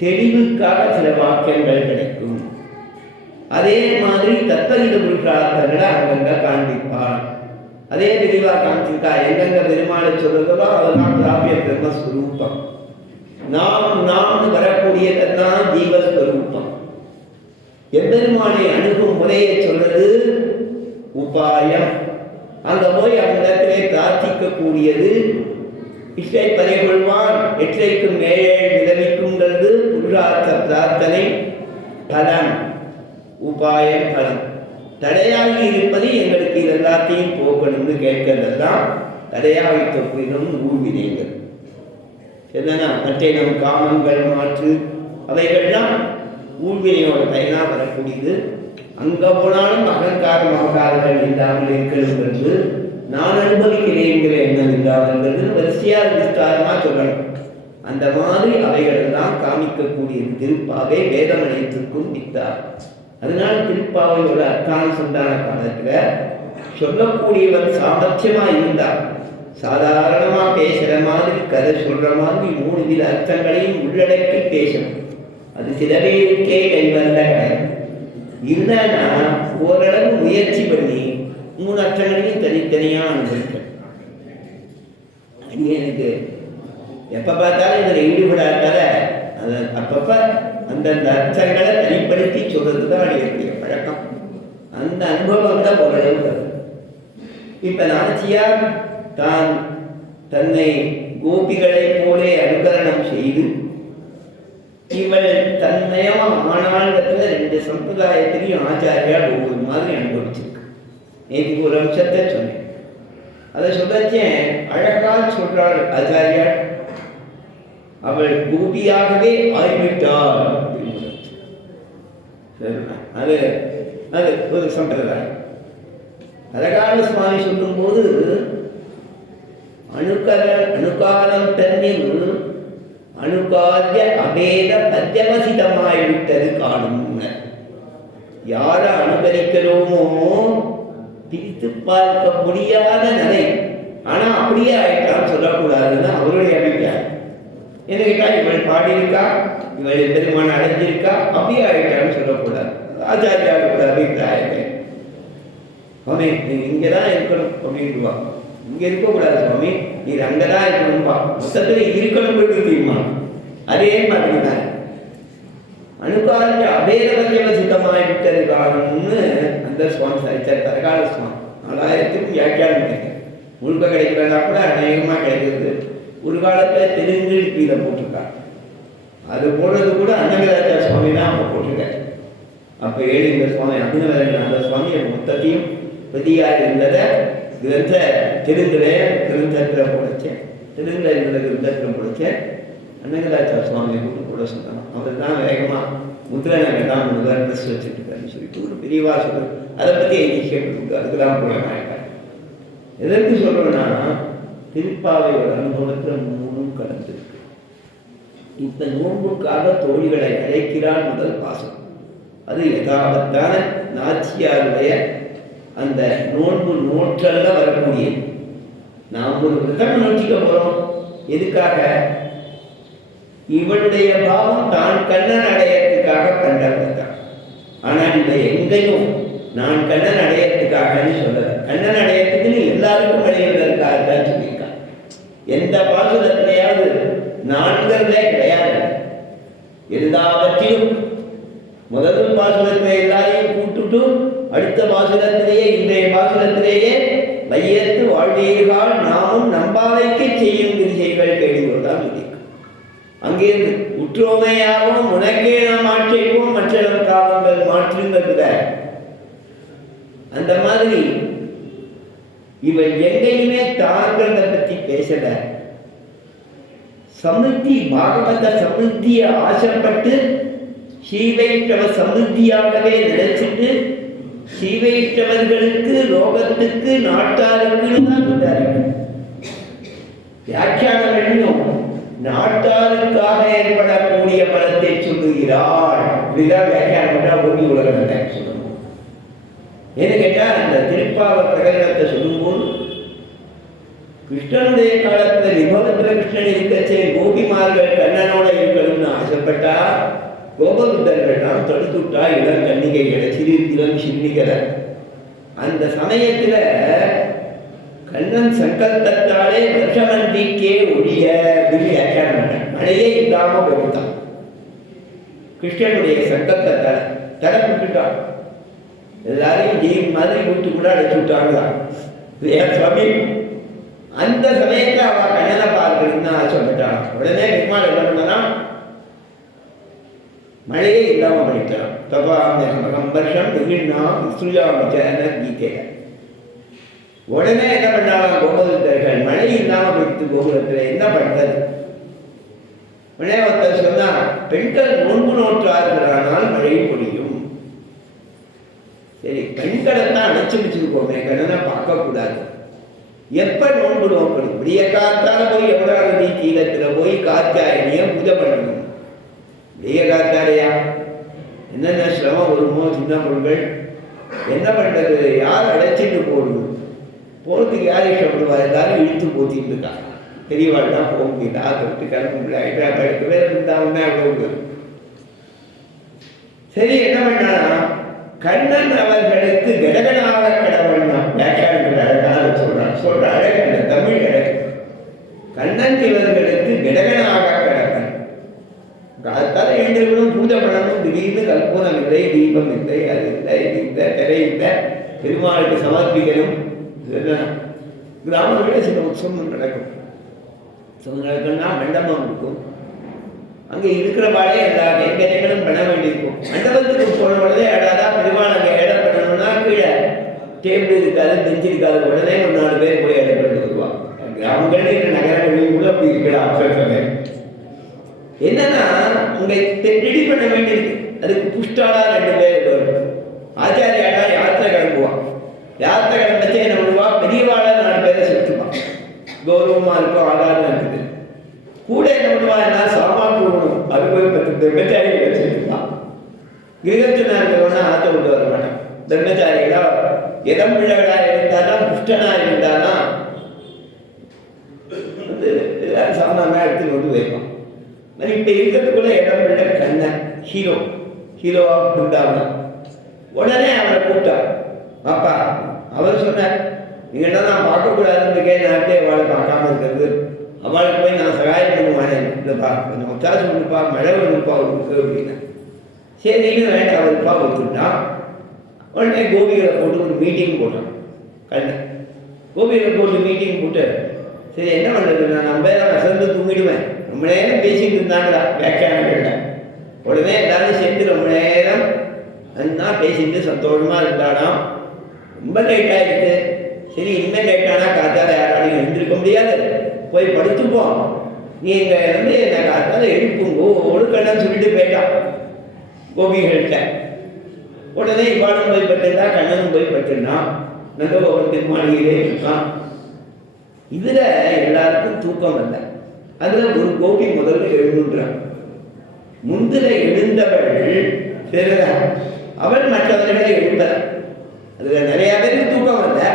தெளிவுக்காக சில வாக்கியங்கள் கிடைக்கும். அதே மாதிரி தத்வகித புருஷார்த்தங்களை அங்கங்க காண்பிப்பார். அதே தெளிவாக காமிச்சிருக்கா. எங்கெங்க பெருமாளை சொல்றதோ அதெல்லாம் பிராபிய பிரம்மஸ்வரூபம். நாம் வரக்கூடியதெல்லாம் ஜீவஸ்வரூபம். எம்பெருமானை அணுகும் முறையை சொல்றது உபாயம். அங்க போய் அவனிடத்திலே பிரார்த்திக்கக்கூடியது இஷ்டை பறிகொள்வான் எற்றைக்கும் மேலே விளைவிக்குங்கிறது புருஷார்த்த பிரார்த்தனை. பலம் உபாயம், பலம். தடையாகி இருப்பது எங்களுக்கு இது எல்லாத்தையும் போக்கணும்னு கேட்கறதுதான் தடையாகி தொப்பினும் ஊழ்வினைகள். என்னன்னா மற்ற நம் காமங்கள் மாற்று அவைகள்லாம் ஊழ்வினையோட பயனாக வரக்கூடியது. அங்க போனாலும் அகங்காரம் அவகாரங்கள் இல்லாமல் இருக்கிறது, நான் அனுபவிக்கிறேங்கிற எண்ணம் இல்லாதது வரிசையா விஸ்தாரமா சொல்லணும். அந்த மாதிரி அவைகள் எல்லாம் காமிக்கக்கூடியது திருப்பாவை. வேதம் அனைத்திற்கும் வித்தார். அதனால திருப்பாவையோட அர்த்தானுசந்தான காலத்துல சொல்லக்கூடியவன் சாமர்த்தியமா இருந்தார். சாதாரணமா பேசுற மாதிரி, கதை சொல்ற மாதிரி 3 வித அர்த்தங்களையும் உள்ளடக்கி பேசணும். அது சில பேருக்கே கைவந்த கிடையாது. இல்லைன்னா ஓரளவு முயற்சி பண்ணி 3 அர்த்தங்களையும் தனித்தனியா அனுபவிக்க. எனக்கு எப்ப பார்த்தாலும் இதில் ஈடுபடாத அதை அப்பப்ப அந்தந்த அர்த்தங்களை தனிப்படுத்தி சொல்றது தான் அடிக்கக்கூடிய பழக்கம். அந்த அனுபவம் தான் ஓரளவு தரும். இப்ப நாச்சியார் தான் தன்னை கோபிகளை போலே அனுகரணம் செய்து இவள் தன்மயமா ஆனாண்டத்துல 2 சம்பிரதாயத்திலையும் ஆச்சாரியால் ஒவ்வொரு மாதிரி அனுபவிச்சிருக்கு. நேற்று ஒரு அம்சத்தை சொன்னேன். அதை சொல்லச்சேன் அழகா சொல்றாள் ஆச்சாரியால். அவள் கோபியாகவே ஆய்விட்டாள் அப்படின்னு. அது அது ஒரு சம்பிரதாயம். அழகான சுவாமி சொல்லும் போது அணுகாலம் தன்னில் அணுகாரிய அபேத பத்தியவசிதமாய்விட்டது காணும். யாரை அனுகரிக்கிறோமோ பிரித்து பார்க்க முடியாத நிலை. ஆனா அப்படியே ஆயிட்டான்னு சொல்லக்கூடாதுன்னு அவருடைய அபிப்பிராயம். என்ன கேட்டா, இவள் பாடியிருக்கா, இவள் பெருமான அடைஞ்சிருக்கா, அப்படியே ஆயிட்டான்னு சொல்லக்கூடாது. ஆச்சாரியாவோட அபிப்பிராயமே சுவாமி நீ இங்கதான் இருக்கணும் அப்படின்வா. இங்க இருக்கக்கூடாது சுவாமி, நீ அங்கதான் இருக்கணும்பா. மொத்தத்துல இருக்கணும் தெரியுமா? அதே மாதிரிதான் அணுகால அபேதவசியம சித்தமாயிட்டது காரணம்னு அந்த சுவாமி சரிச்சார். தரகால சுவாமி 4000க்கும் வியாக்கியானம் கிடைக்கும். முழுக்க கிடைக்கிறதா கூட அநேகமா கிடைக்கிறது. ஒரு காலத்துல தெலுங்கு கீழே போட்டிருக்காங்க. அது போடுறது கூட அன்னகராஜா சுவாமி தான் அப்போ போட்டிருக்காரு. அப்போ இந்த சுவாமி அபிநவரநாத சுவாமி மொத்தத்தையும் பதியாக இருந்ததை கிரந்த தெலுங்குல கிரந்தத்தில் போடச்சேன். தெலுங்குல இருந்த கிரந்தத்தில் போடச்சேன். அன்னகராஜா சுவாமி கூட சொன்னாங்க. அவர் தான் வேகமாக முத்திரனை தான் முதல் ட்ரெஸ் வச்சுருக்காருன்னு சொல்லிட்டு ஒரு பெரியவா சொல்லு. அதை பற்றி எங்கே கேட்டு அதுக்கு தான் போலமாக இருக்காரு. எதற்கு சொல்கிறேன்னா, திருப்பாவையோட அனுபவத்தில் மூணும் கலந்துருக்கு. இந்த நோன்புக்காக தோழிகளை அழைக்கிறான் முதல் பாசம். அது யதாவத்தான நாச்சியாருடைய அந்த நோன்பு நோற்றல்ல வரக்கூடியது. நாம் ஒரு விரதம் நோற்றிக்க போகிறோம். எதுக்காக? இவளுடைய பாவம் தான் கண்ணன் அடையறதுக்காக பண்றதுதான். ஆனால் இதை எங்கேயும் நான் கண்ணன் அடையறதுக்காகன்னு சொல்லல. கண்ணன் அடையறதுக்குன்னு எல்லாருக்கும் அடைவதற்காக தான் சொல்லியிருக்கான். எந்த பாசுரத்திலேயாவது நான்கிறதே கிடையாது. எல்லாவற்றிலும் முதல் பாசுரத்திலே எல்லாரையும் கூட்டுட்டு அடுத்த பாசுரத்திலேயே இன்றைய பாசுரத்திலேயே வையத்து வாழ்வீர்கள் நாமும் நம்பாவைக்கு செய்யும் கிரிசைகள் கேள்விகள்தான் இருக்கு. அங்கிருந்து உற்றோமையாகவும் உனக்கே நாம் ஆட்சேபோம் மற்ற காலங்கள் மாற்றுங்க. அந்த மாதிரி இவன் எங்கேயுமே தாங்கிறத பத்தி பேசல. சமிருத்தி பாகவத சமிருத்தியை ஆசைப்பட்டு ஸ்ரீவைஷ்ணவ சமிருத்தியாகவே நினைச்சிட்டு ஸ்ரீவைஷ்ணவர்களுக்கு லோகத்துக்கு நாட்டாருக்குன்னு தான் சொல்றாரு. வியாக்கியானம் எழுதும் நாட்டாருக்காக ஏற்படக்கூடிய பலத்தை சொல்லுகிறாள். இப்படிதான் வியாக்கியானம் பண்ணா ஓடி உலகத்தை சொல்லணும். ஏன்னு கேட்டா, அந்த திருப்பாவ பிரகடனத்தை சொல்லும்போது கிருஷ்ணனுடைய காலத்துல விபவத்துல கிருஷ்ணன் இருக்கச்சே கோபிமார்கள் கண்ணனோட இருக்கணும்னு ஆசைப்பட்டா கோபபுத்தர்கள் நாம் தடுத்துட்டா இளம் கன்னிகைகளை சிறு இளம் சின்னிகளை. அந்த சமயத்துல கண்ணன் சங்கல்பத்தாலே வருஷமந்திக்கே ஒழிய வியாக்கியானம் பண்ண மழையே இல்லாம போட்டான். கிருஷ்ணனுடைய சங்கல்பத்தால தடப்பட்டுட்டான். எல்லாரையும் ஜெயில் மாதிரி கூட்டு கூட அடைச்சு விட்டாங்களாம் சுவாமி. அந்த சமயத்துல அவ கண்ணனை பார்க்கணும்னு ஆசைப்பட்டான். உடனே பெருமாள் என்ன பண்ணனா, மழையே இல்லாம பண்ணிட்டான். தபாம் வருஷம் சுஜாமிச்சன கீதையில உடனே என்ன பண்ணாலும் கோபுரத்தர்கள் மழை இல்லாம போயிட்டு கோபுரத்துல என்ன பண்றது? உடனே ஒருத்தர் சொன்னா, பெண்கள் நோன்பு நோற்றார்களானால் மழை பொழியும். சரி, பெண்களைத்தான் அணைச்சு வச்சிருக்கோமே, கண்ணனை பார்க்க கூடாது. எப்ப நோன்பு நோக்கணும்? விடிய காத்தால போய் எவ்வளவு தீரத்துல போய் காத்தாயனிய பூஜை பண்ணணும். விடிய காத்தாலையா என்னென்ன சிரமம் வருமோ சின்ன பொருள்கள் என்ன பண்றது? யார் அழைச்சிட்டு போடுது? போகிறதுக்கு யார் இஷ்டப்படுவா? எல்லாரும் இழுத்து போத்திட்டு இருக்காங்க. பெரியவாள் தான் போக முடியல. தொட்டு கிளம்ப முடியல. ஹைதராபாத் வேறு இருந்தாங்கன்னா அவ்வளோ. சரி, என்ன பண்ணா, கண்ணன் அவர்களுக்கு கடகனாக கடவுள் வியாக்கியானங்கள் அழகாக சொல்ற அழகு அந்த தமிழ் அழகு. கண்ணன் இவர்களுக்கு கடகனாக கடவன். காத்தால எழுந்திருக்கணும், பூஜை பண்ணணும். திடீர்னு கல்பூரம் இல்லை, தீபம் இல்லை, அது இல்லை, இது இல்லை, திரை இல்லை, பெருமாளுக்கு சமர்ப்பிக்கணும். கிராமங்களில் சில உற்சவம் நடக்கும். உற்சவம் நடக்கும்னா மண்டபம் இருக்கும். அங்கே இருக்கிற பாடே எல்லா கைங்கரியங்களும் பண்ண வேண்டியிருக்கும். மண்டபத்துக்கு போன உடனே அடாதா பெருமாள் அங்கே இடம் பண்ணணும்னா கீழே டேபிள் இருக்காது, பெஞ்சு இருக்காது. உடனே ஒரு 4 பேர் போய் இடம் பண்ணி வருவாங்க. கிராமங்கள்லேயும் நகரங்களையும் கூட அப்படி இருக்கலாம். என்னன்னா அங்கே ரெடி பண்ண வேண்டியிருக்கு. அதுக்கு புஷ்டாலா 2 பேர் வரும். ஆச்சாரியாடா யாத்திரை கிளம்புவான். யாத்திரை கிளம்பச்சே என்ன பண்ணுவா, பெரியவாளா 4 பேரை சுற்றுவான். கௌரவமா சுத்தமாக இருக்கும், ஆதாரம் இருக்குது. கூட என்ன பண்ணுவாங்கன்னா சாமான் போகணும், அது போய் 10 பிரம்மச்சாரிகள் வச்சுருக்கலாம். கிரகஸ்தனாக இருக்கிறவனா ஆற்ற விட்டு வர மாட்டான். பிரம்மச்சாரிகளா இடம் பிள்ளைகளாக இருந்தாலும் புஷ்டனாக இருந்தாலும் வந்து சாமானாக எடுத்துன்னு வந்து வைப்பான். இப்போ இருக்கிறதுக்குள்ள இடம் பிள்ளை கண்ணன் ஹீரோவா உண்டாகணும். உடனே அவரை கூப்பிட்டான். அப்பா அவர் சொன்னார், நீங்க நான் பார்க்கக்கூடாதுன்னு நாட்டே அவளை பார்க்காம இருக்கிறது, அவளுக்கு போய் நான் சகாயம் பண்ணுவானே, இல்லைப்பா கொஞ்சம் ஒத்தாசம் பண்ணுப்பா, மழை வருப்பா அவருக்கு அப்படின்னா. சரின்னு வேண்டாம் அவருப்பா ஒத்துட்டான். உடனே கோபிகளை போட்டு ஒரு மீட்டிங் போட்டான். கண்ணன் கோபிகளை போட்டு மீட்டிங் போட்டு, சரி என்ன பண்ணுறது, நான் நம்ம அசந்து தூங்கிடுவேன், ரொம்ப நேரம் பேசிட்டு இருந்தாங்களா வியாக்கியானங்கள்ல. உடனே எல்லாரும் சேர்ந்து ரொம்ப நேரம் நல்லா பேசிட்டு சந்தோஷமா இருந்தாடாம். ரொம்ப லேட் ஆகிடுது. சரி இனிமேல் லேட்டானா காத்தால யாராலையும் எழுந்திருக்க முடியாது, போய் படுத்துப்போம், நீங்கள் வந்து என்னை காத்தால எழுப்புங்கோ ஒழுக்கன்னு சொல்லிட்டு போயிட்டான் கோபிகள்கிட்ட. உடனே இவ்வாடும் போய் பட்டுருந்தா, கண்ணனும் போய் பட்டுருந்தான். நந்தகோபன் திருமாளிகையிலே இருக்கான். இதில் எல்லாருக்கும் தூக்கம் இல்லை. அதில் ஒரு கோபி முதல்ல எழுந்துன்றான். முந்தில எழுந்தவள் சரிதான், அவள் மற்றவர்களை எழுந்தார். அதில் நிறையா பேருக்கு தூக்கம் இல்லை.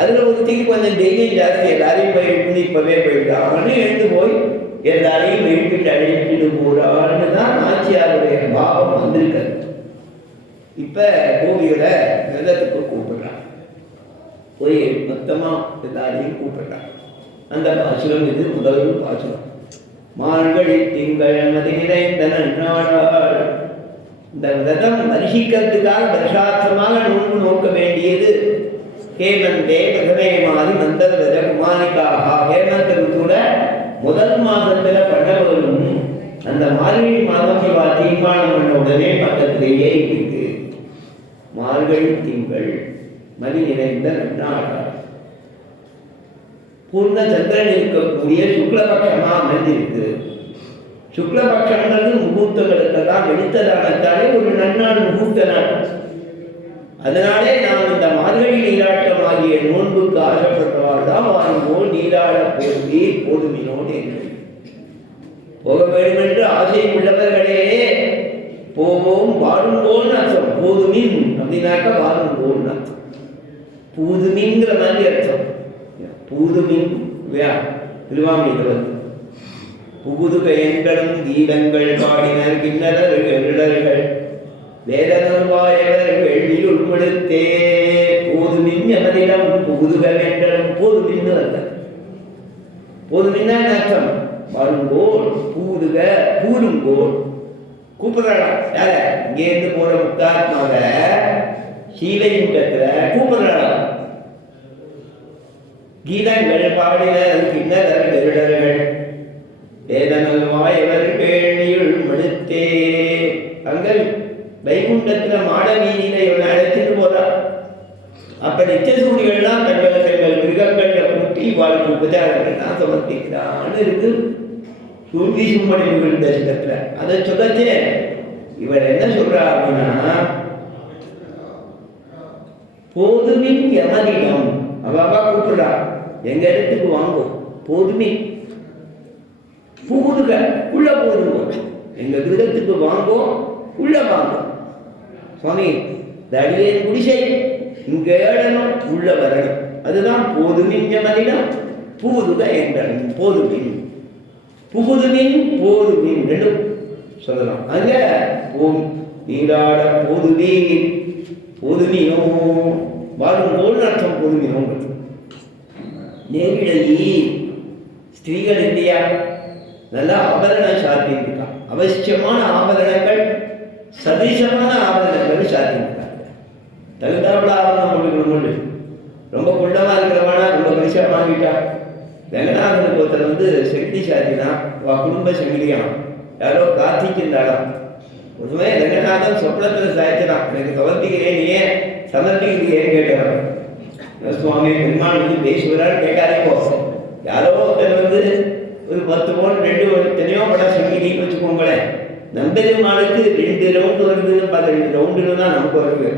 அதில் ஒருத்திக்கு கொஞ்சம் தைரியம் ஜாஸ்தி, எல்லாரையும் போய் எழுந்து இப்போவே போயிட்டான். அவனும் எழுந்து போய் எல்லாரையும் எழுப்பிட்டு அழைப்பிட்டு போறான்னு தான் நாச்சியாருடைய பாவம் வந்திருக்கிறது. இப்போ கோவிகளை வெள்ளத்துக்கு கூப்பிடுறான், போய் மொத்தமாக எல்லாரையும் கூப்பிடுறான். அந்த பாசுரம் இது முதல் பாசுரம். மார்கழி திங்கள் மதி நிறைந்த நன்னாளால். இந்த விரதம் தரிசிக்கிறதுக்காக வருஷார்த்தமாக நோன்பு நோக்க வேண்டியது. ஹேமந்தே பிரதமே மாறி நந்த விரத குமாரிக்காக ஹேமந்த ருத்துட முதல் மாதத்துல பண்ணவரும் அந்த மார்கழி மாதம் இவா தீர்மானம் பண்ண உடனே பக்கத்திலேயே இருக்கு. மார்கழி திங்கள் மதி நிறைந்த நன்னாளால். பூர்ண சந்திரன் இருக்கக்கூடிய சுக்லபட்சமா அமர்ந்திருக்கு. சுக்லபட்சங்கிறது முகூர்த்தங்களுக்கெல்லாம் எடுத்ததானத்தாலே ஒரு நன்னாள் முகூர்த்த நாள். அதனாலே நாம் இந்த மார்கழி நீராட்டம் ஆகிய நோன்புக்கு ஆசைப்பட்டவாள் தான் வாங்குவோம் நீராட போர்வி போதுமினோடு என்று போக வேண்டும் என்று ஆசை உள்ளவர்களே போவோம் வாழும்போன்னு அர்த்தம். போதுமின் அப்படின்னாக்க வாழும்போன்னு அர்த்தம். பூதுமின்கிற மாதிரி அர்த்தம். பூதுமின் இல்லையா, திருவாமணியில் வந்து புகுது பெயன்களும் கீதங்கள் பாடினர் கிண்ணறர்கள் வேதனர்வாயவர் வெள்ளி உள்படுத்தே போதுமின் எமதிடம் புகுதுகள் என்றும் போதுமின்னு அல்ல. போதுமின்னா அர்த்தம் வருங்கோல் பூதுக பூருங்கோல் கூப்பிடுறாளாம். யார இங்கேருந்து போற முக்தாத்மாவ சீலையுட்டத்துல கூப்பிடுறாளாம். கீதங்கள் பாடினர் கிண்ணறர்கள் வேதனல்வாயவர் வேள்வியுள் மடுத்தே. அங்க வைகுண்டத்துல மாட வீதியில இவனை அழைச்சிட்டு போறா. அப்ப நிச்சசூரிகள்லாம் தங்கள் மிருகங்கள்ல கூட்டி வாழ்க்கை உபச்சாரங்கள்லாம் சமர்ப்பிக்கிறான்னு இருக்கு சூழ்வி சும்மடிவுகள் தரிசனத்துல. அதை சொல்லச்சே இவள் என்ன சொல்றா அப்படின்னா, போதுமின் எமதிடம் அவா கூப்பிடுறா, எங்க இடத்துக்கு வாங்கும் போதுமின் புகுதுக உள்ள போதுங்க, எங்க கிரகத்துக்கு வாங்கும் உள்ள வாங்கும். சுவாமி தடியேன் குடிசை இங்க ஏழனும் உள்ள வரணும், அதுதான் போதுமின் எமதிடம் புகுதுக என்றனும். போதுமின் புகுதுமின் போதுமின் ரெண்டும் சொல்லலாம். அங்க நீராட போதுமீன் போதுமீனோ வாழும் போல் அர்த்தம். போதுமீனோ நேரிடையி ஸ்திரீகள் இல்லையா, நல்லா ஆபரணம் சாத்தியிருக்கான். அவசியமான ஆபரணங்கள் சதிசமான ஆபரணங்கள் சாத்தியிருக்காங்க. தகுந்தாப்புல ஆபரணம் போட்டுக்கணும். ரொம்ப குள்ளமா இருக்கிறவனா ரொம்ப பரிசா வாங்கிட்டா. ரங்கநாதனுக்கு ஒருத்தர் வந்து செங்கடி சாத்தினா, குடும்ப செங்கடியான் யாரோ கார்த்திக்கின்றாலாம். ஒருமே ரங்கநாதன் சொப்னத்தில் சாய்ச்சினான், எனக்கு சமர்ப்பிக்கிறேன், நீ ஏன் சமர்ப்பிக்கிறேன்னு கேட்கிறான். சுவாமி பெருமாள் வந்து பேசுகிறான்னு கேட்காதே போகும். யாரோ ஒருத்தர் வந்து ஒரு 10 பவுன் 2 எத்தனையோ படம் செங்கடின்னு வச்சுக்கோங்களேன். நம்பெருமாளுக்கு 2 ரவுண்டு வருதுன்னு பார்த்தா 2 ரவுண்டுன்னு தான் நமக்கு வருது.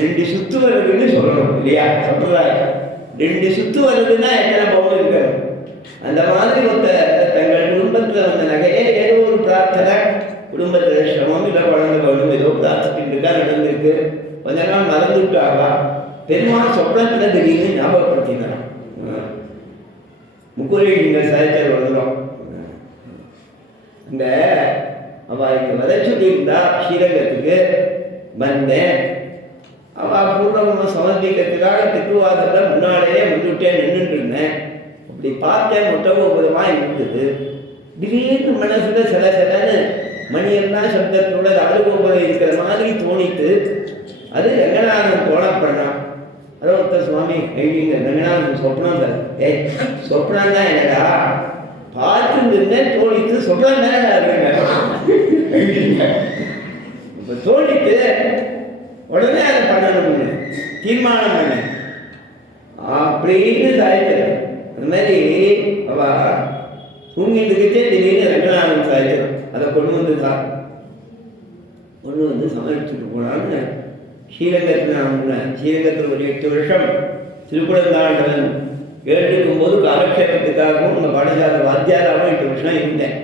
2 சுத்து வருதுன்னு சொல்லணும் இல்லையா, சம்பிரதாயம். 2 சுத்து வருதுன்னா எத்தனை பவுன் இருக்கணும்? அந்த மாதிரி தங்கள் குடும்பத்தில் வந்த நகையே ஏதோ ஒரு பிரார்த்தனை, குடும்பத்தில் சிரமம் இல்லை குழந்தை வேணும் ஏதோ பிரார்த்திட்டு இருக்கா, நடந்திருக்கு. கொஞ்ச நாள் மறந்துவிட்டாவா, பெருமாள் சொப்னத்தில் திடீர்னு ஞாபகப்படுத்தினான். முக்குரை நீங்கள் சாய்ச்சல் வருகிறோம். அந்த அவள் இங்கே வர சொல்லியிருந்தா ஸ்ரீரங்கத்துக்கு வந்தேன். அவள் பூர்ணகுமம் சமர்ப்பிக்கிறதுக்காக திருவாதில் முன்னாலேயே முன்னிட்டே நின்றுட்டு இருந்தேன். அப்படி பார்த்தேன், முட்டகோபுரமாக இருந்தது. திடீர்னு மனசில் சில சிலன்னு மணியெல்லாம் சப்தத்தோட ராஜகோபுரம் இருக்கிற மாதிரி தோணித்து. அது ரங்கநாதன் தோணப்பண்ணான். அதை ஒருத்தர் சுவாமி எழுதிங்க, ரங்கநாதன் சொப்னம் சார். சொப்னம் தான் என்னடா பார்த்து இருந்தேன், தோணித்து சொப்னம் தானே எழுதிங்க. இப்போ தோணித்து உடனே அதை பண்ணணும்னு தீர்மானம் பண்ண அப்படின்னு சாய்க்கிறேன். அந்த மாதிரி அவ தூங்கிட்டு இருக்கே திடீர்னு ரங்கநாதன் சாய்க்கிறோம். அதை கொண்டு வந்து சமைச்சுட்டு போனான்னு ஸ்ரீரங்கத்தில் நான் ஸ்ரீரங்கத்தில் ஒரு 8 வருஷம் திருக்குழந்தாண்டவன் எழுதிருக்கும்போது காலக்ஷேபத்துக்காகவும் நம்ம பாடசாலை வாத்தியாராகவும் 8 வருஷம் இருந்தேன்.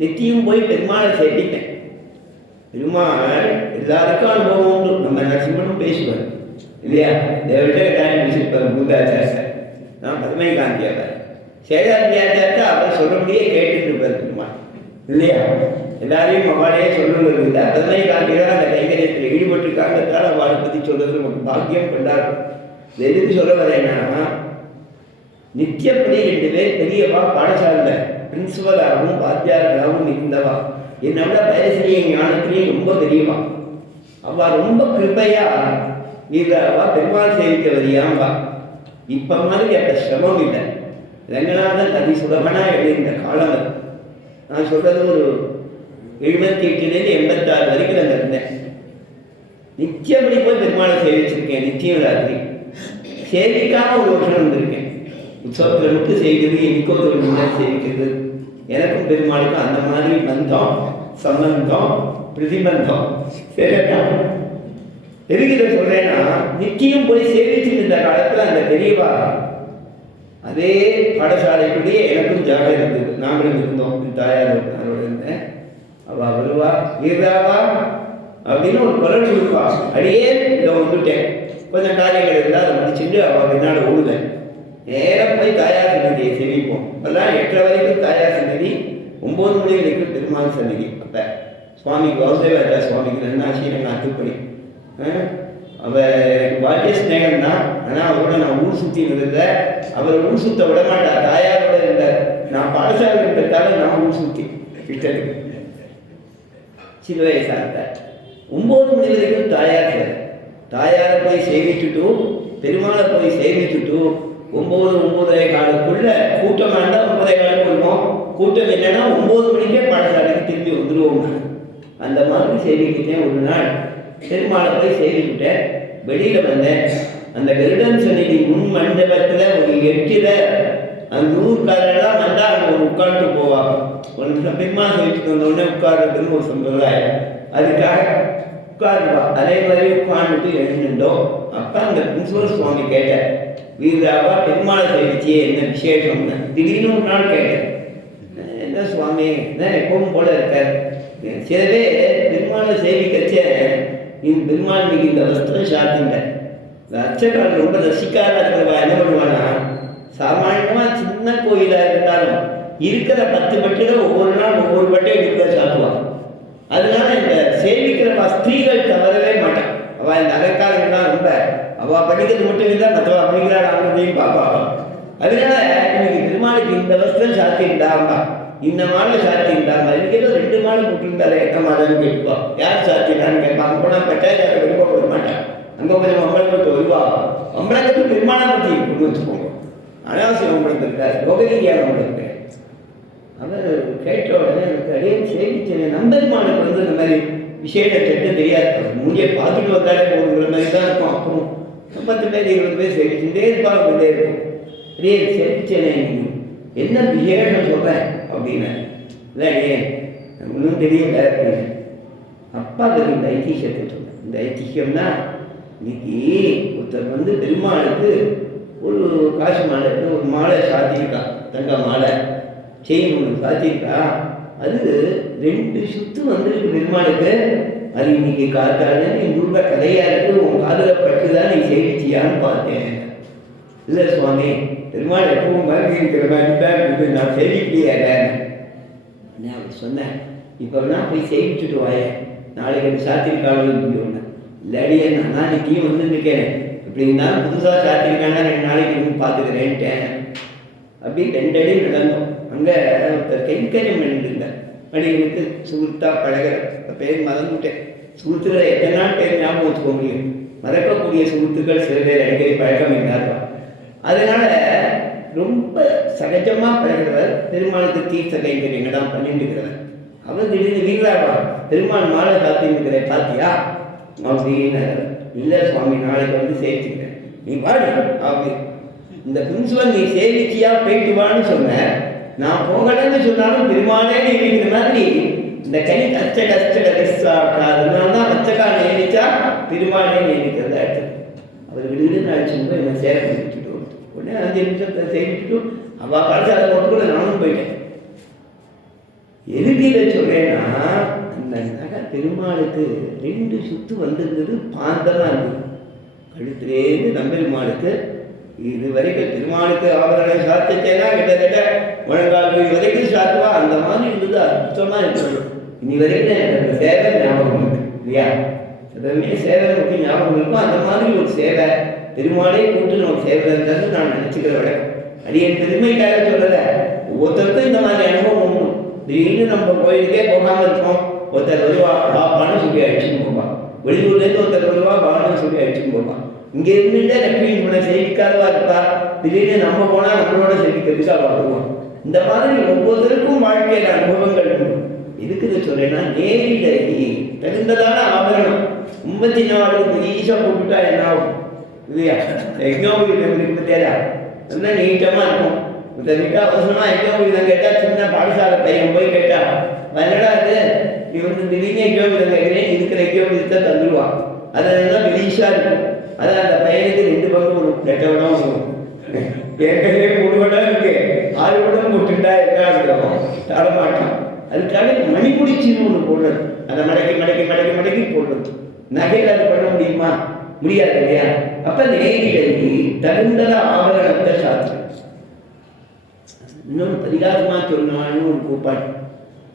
நித்தியும் போய் பெருமாளை சேர்த்திட்டேன். பெருமாள் எல்லாருக்கும் அனுபவம் உண்டு. நம்ம நரசிம்மனும் பேசுவார் இல்லையா, தேவட்ட டைம் பேசியிருப்பார். பூதாச்சார நான் பத்மை காந்தியாவார், சேகாந்தியாச்சார்த்த அவர் சொல்றபடியே கேட்டுட்டு இருப்பார் பெருமாள் இல்லையா. எல்லாரையும் அவளையே சொல்லுங்கிறது இல்லை. பத்மை காந்தியாக அந்த கைங்கரியத்தில் ஈடுபட்டிருக்காங்கிறதால அவளை பற்றி சொல்றது நமக்கு பாக்கியம் கொண்டாடும். எதுக்கு சொல்ல வரேன்னா, நித்தியப்படி 2 பேர் பெரியவா பாடசாலையில் பிரின்சிபலாகவும் வாத்தியார்களாகவும் இருந்தவா. என்னை விட வயசுலேயும் ஞானத்திலையும் ரொம்ப பெரியவா. அவள் ரொம்ப கிருப்பையா நீதாவா பெருமாள் சேவிக்க வரியாம்பா. இப்போ மாதிரி அப்போ சிரமம் இல்லை. ரங்கநாதன் அதி சுலபனாக எழுதின காலம் அது. நான் சொல்கிறது ஒரு 78லேருந்து 86 வரைக்கும் நான் இருந்தேன். நித்தியப்படி போய் பெருமாளை சேவிச்சிருக்கேன். நித்தியம் ராத்திரி சேவிக்காம ஒரு வருஷம் வந்திருக்கேன். உற்சவத்தில் மட்டும் செய்கிறது, எனிக்கோத்தில் முன்னாடி சேவிக்கிறது. எனக்கும் பெருமாளுக்கும் அந்த மாதிரி பந்தம், சம்பந்தம், பிரதிபந்தம். சரியா எதுக்கு இதை சொல்றேன்னா, நித்தியம் போய் சேவிச்சுட்டு இருந்த காலத்தில் அந்த பெரியவா அதே பாடசாலைக்குள்ளேயே எனக்கும் ஜாக இருந்தது. நாங்களும் இருந்தோம். தாயாரோட இருந்தேன். அவள் வருவா, வீராவா அப்படின்னு ஒரு குரல் கொடுப்பா. அடியே இதை வந்துட்டேன், கொஞ்சம் காரியங்கள் இருந்தால் அதை முடிச்சுட்டு அவள் பின்னாடி ஓடுவேன். நேராக போய் தாயார் சன்னதியை சேவிப்போம். இப்போல்லாம் 8 வரைக்கும் தாயார் சன்னதி, 9 மணி வரைக்கும் பெருமாள் சன்னதி. அப்போ சுவாமி கௌசேவாச்சார சுவாமிக்கு நன்னாசி நாங்கள் அத்துப்படி அவள் எனக்கு பாக்கிய ஸ்நேகம் தான். ஆனால் அவரோட நான் ஊர் சுற்றி இருந்தேன். அவர் ஊர் சுற்ற விட மாட்டார், தாயாரோட இருந்தார். நான் பாடசாலை இருக்கிறதால நான் ஊர் சுற்றி கிட்டதுக்கு சின்ன வயசாக இருந்தார். 9 மணி வரைக்கும் தாயார் சார். தாயாரை போய் சேவிச்சுட்டு பெருமாளை போய் சேவிச்சுட்டு 9-9:15 கூட்டம் வேண்டாம். 9:15 வருவோம். கூட்டம் இல்லைன்னா 9 மணிக்கே பாடசாலைக்கு திரும்பி வந்துடுவோம். அந்த மாதிரி சேவிக்கிட்டேன். ஒரு நாள் பெருமாளை போய் சேவிக்கிட்டேன். வெளியில் வந்தேன். அந்த கருடன் சந்நிதி முன் மண்டபத்தில் ஒரு 8 அந்த ஊர்க்காரெல்லாம் வந்தால் அங்கே ஒரு உட்காந்துட்டு போவாங்க. ஒரு நிமிஷம் பெருமாள் சேவிச்சுட்டு வந்தோடனே உட்கார்றதுன்னு ஒரு சம்பிரதாயம். அதுக்காக உட்காருவா. அதே மாதிரி உட்காந்துட்டு எழுந்துட்டோம். அப்போ அந்த பிரின்சிபல் சுவாமி கேட்டேன், வீராவா பெருமாளை சேவிச்சியே என்ன விசேஷம்னு. திடீர்னு ஒரு நாள் கேட்டேன், என்ன சுவாமி என்ன எப்பவும் போல இருக்கார். சிலவே பெருமாளை சேவிக்கச்சே இந்த பெருமாள் இன்னைக்கு இந்த வஸ்திரம் சாத்திட்டேன். இந்த அர்ச்சகால் ரொம்ப ரசிக்காராக இருக்கிறவா என்ன பண்ணுவானா, சாமானியமாக சின்ன கோயிலாக இருந்தாலும் இருக்கிற 10 பட்டியில் ஒவ்வொரு நாள் ஒவ்வொரு பட்டை எடுக்க சாத்துவான். அதனால இந்த சேவிக்கிறவா ஸ்திரீகள் தவறவே மாட்டான். அவள் இந்த அகக்காரங்கள்லாம் ரொம்ப அவள் படிக்கிறது மட்டும் இல்லை, மற்றவா படிக்கிறாள் அங்கத்தையும் பார்ப்பாங்க. அதனால இன்னைக்கு பெருமாளுக்கு இந்த வஸ்திரம் சாத்திட்டாம்பா, இந்த மாலை சாத்திட்டாம்பா. இதுக்கு ஏதோ 2 மாலை போட்டிருந்தாலே எட்ட மாலைன்னு கேட்போம். யார் சாத்திட்டான்னு கேட்பான். அங்கே போனால் பெட்டாச்சார விருப்பப்பட மாட்டான். அங்கே கொஞ்சம் அம்பலப்பட்டு வருவா. அம்பலத்துக்கு பெருமாளை பற்றி கொண்டு வச்சுக்கோங்க. அனாவசியம் அம்பலத்திருக்கார், லோகரீதியான அம்பலத்துக்கு. அவர் கேட்ட உடனே எனக்கு அடையே சேவிச்சேன். நம்பெருமானுக்கு வந்து இந்த மாதிரி விசேஷ சட்டம் தெரியாது. மூடியை பார்த்துட்டு வந்தாலே போகிற மாதிரி தான் இருக்கும். அப்புறம் 10 பேர் 20 பேர் சேவிச்சுட்டே இருப்பாங்க, கொண்டே இருக்கும். அடையே சேவிச்சேனே, என்ன விசேஷம் சொல்கிறேன் அப்படின்னு. இல்லையே ஒன்றும் தெரியல அப்படின்னு. அப்பா அதுக்கு இந்த ஐதிஹ்யத்தை சொன்னேன். இந்த ஐதிஹ்யம்னா இன்னைக்கு ஒருத்தர் வந்து பெருமாளுக்கு ஒரு காசு மாலை, ஒரு மாலை சாத்தியிருக்கா, தங்க மாலை செயின் ஒன்று சாத்தியிருக்கா. அது 2 சுத்து வந்திருக்கு பெருமாளுக்கு. அது இன்னைக்கு காத்தால எங்கள் ஊரில் கதையாக இருக்குது, உன் காதில் பட்டுதான் நீ சேவிச்சியான்னு பார்த்தேன். இல்லை சுவாமி, பெருமாள் எப்பவும் மாதிரி இருக்கிற மாதிரி தான் இருக்குது, நான் சேவிக்கலையாங்க. நான் அப்படி சொன்னேன், இப்போ நான் போய் சேவிச்சுட்டு வாயேன், நாளைக்கு எனக்கு சாத்தியிருக்காலும் ஒன்று இல்லாடியே நான் நாளைக்கையும் வந்துருக்கேன், இப்படி இருந்தாலும் புதுசாக சாத்தியிருக்காங்க 2 நாளைக்கு வந்து பார்த்துக்கிறேன்ட்டேன். அப்படி 2 அடி நடந்தோம். அங்கே ஒருத்தர் கைங்கரியம் பண்ணிட்டுருந்தேன், மணிகளுக்கு சுகுர்த்தா பழகிற பேர் மறந்துவிட்டேன். சுகுத்துக்களை எத்தனை நாள் பேர் ஞாபகம் வச்சுக்க முடியும், மறக்கக்கூடிய சுகுத்துக்கள் சில பேர் அடிக்கடி பழக்கம் இருந்தார்கள். அதனால ரொம்ப சகஜமாக பழகிறவர், பெருமாளுக்கு தீர்த்த கைங்கரியங்க தான் பண்ணிட்டு இருக்கிறவர். அவர் திடீர்னு வீராவா பெருமாள் மாலை காத்திருக்கிற பார்த்தியா அப்படின்னு. இல்லை சுவாமி, நாளைக்கு வந்து சேவிச்சுக்கிறேன், நீ வாடி அப்படி. இந்த பிரின்சிபல் நீ சேவிச்சியா போயிட்டு வான்னு சொன்ன, நான் போகலன்னு சொன்னாலும் பெருமாளே நியமிக்கிற மாதிரி இந்த கை அதனால தான் அச்சக்கா நியமிச்சா பெருமாளே நியமிக்கிறத அடுத்தது. அவர் விடுவிடுன்னு அழைச்சிட்டு என்னை சேர முடிச்சுட்டு உடனே 5 நிமிஷத்தை சேவிச்சுட்டு அவள் கடைசி அதை போட்டுக்கூட நானும் போயிட்டேன். எதுக்கு இதை சொல்றேன்னா, அந்த நகை பெருமாளுக்கு 2 சுத்து வந்திருந்தது, பாந்தமாக இருந்தது கழுத்துலேருந்து நம்பெருமாளுக்கு. இது வரைக்கும் பெருமாளுக்கு ஆபரணம் சாத்திச்சேன்னா கிட்டத்தட்ட முழங்கால் வரைக்கும் சாத்துவா, அந்த மாதிரி இருந்தது, அற்புதமாக இருக்கிறது. இனி வரைக்கும் எனக்கு அந்த சேவை ஞாபகம் இருக்கு இல்லையா, எதுவுமே சேவை நமக்கு ஞாபகம் இருக்கும். அந்த மாதிரி ஒரு சேவை பெருமாளே கூட்டு நம்ம சேவைன்றது நான் நினச்சிக்கிற வழக்கம். அது என் பெருமைக்காக சொல்லலை, ஒவ்வொருத்தருக்கும் இந்த மாதிரி அனுபவம் உண்டு. திடீர்னு நம்ம கோயிலுக்கே போகாமல் இருக்கோம், ஒருத்தர் வருவா பாப்பான்னு சொல்லி அடிச்சுன்னு போவான், வெளியூர்லேருந்து ஒருத்தர் வருவா பான்னு சொல்லி அடிச்சுன்னு போவான். இங்கே இருந்துட்டே லட்சுமி பண்ண சேவிக்காதவா இருப்பா, திடீர்னு நம்ம போனால் நம்மளோட சேவிக்கிறதுக்கு அவள் வருவான். இந்த மாதிரி ஒவ்வொருத்தருக்கும் வாழ்க்கையில் அனுபவங்கள் உண்டு. எதுக்கு இதை சொல்றேன்னா, நேரிடை தகுந்ததான ஆபரணம் 54 ஈஸா போட்டுட்டா என்ன ஆகும் இல்லையா? எக்னோபுரம் தேரா நல்லா நீட்டமாக இருக்கும். இந்த வீட்டா அவசரமாக எக்னோபுரம் கேட்டால் சின்ன பாடசாலை பையன் போய் கேட்டா என்னடா அது, நீ வந்து திடீர்னு எக்னோபுரம் கேட்குறேன், இருக்கிற எக்னோபுரத்தை தந்துடுவான். அதெல்லாம் வெளிஷாக இருக்கும். அதான் அந்த பையனுக்கு 2 பங்கு வரும், 2 வடம் வரும். ஏற்கனவே 3 வடம் இருக்கு, 6 வடம் போட்டுட்டா என்ன இருக்கும், தரமாட்டான். அதுக்காக மணிமுடிச்சின்னு ஒன்று போடுறது, அதை மடக்கி மடக்கி மடக்கி மடக்கி போடுறது. நகையில் அது பண்ண முடியுமா? முடியாது இல்லையா? அப்ப நேரிடை தகுந்தத ஆபரணத்தை சாத்திரம். இன்னொன்று பரிகாசமாக சொன்னான்னு ஒரு கூப்பாடு,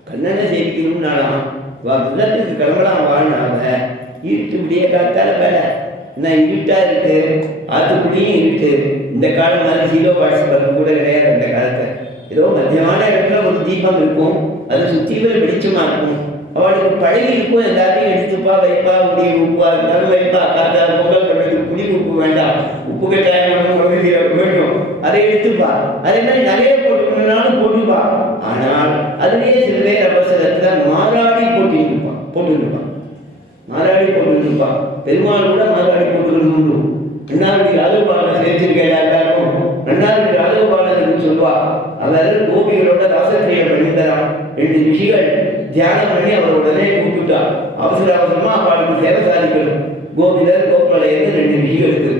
கண்ணனை சேவிக்கணும்னாலாம் வா விதத்துக்கு கிளம்பலாம் வாழ்நாள இருட்டு விடிய காத்தால வேலை என்ன இருட்டா இருக்கு, ஆத்துக்குடியும் இருக்கு. இந்த காலம் மாதிரி ஜீரோ வாட்ஸ் பல்பு கூட கிடையாது. அந்த காலத்தை ஏதோ மத்தியமான இடத்துல ஒரு தீபம் இருக்கும், அது சுற்றிலும் வெளிச்சமாக இருக்கும். அவளுக்கு பழகி இருக்கும், எல்லாத்தையும் எடுத்துப்பா வைப்பா, முடி உப்புவா இருந்தாலும் வைப்பா, காத்தா பொங்கல் பண்ணுறதுக்கு புளி உப்பு வேண்டாம், உப்பு கட்டாயம் வேண்டும், அதை எடுத்துப்பா. அதே மாதிரி நிறைய போட்டுக்கணும்னாலும் போட்டுப்பா. ஆனால் அதுலேயே சில பேர் அவசரத்தில் மாறாடி போட்டுருப்பான் மாறாடி போட்டுருப்பான். பெருமாள் கூட மாறாடி போட்டுக்கணும் உண்டு. ரெண்டாவது ராஜகோபாலனை சேர்த்திருக்கேன் எல்லாரும், ரெண்டாவது ராஜகோபாலனுக்கு சொல்லுவா. அவர் கோபிகளோட ராசக்கிரியை பண்ணித்தரான். 2 ரிஷிகள் தியானம் பண்ணி அவர் உடனே கூப்பிட்டா. அவசரமா அவளுக்கு சேவை சாதிக்கணும். கோபிதர் கோபாலையர் 2 ரிஷிகளுக்கு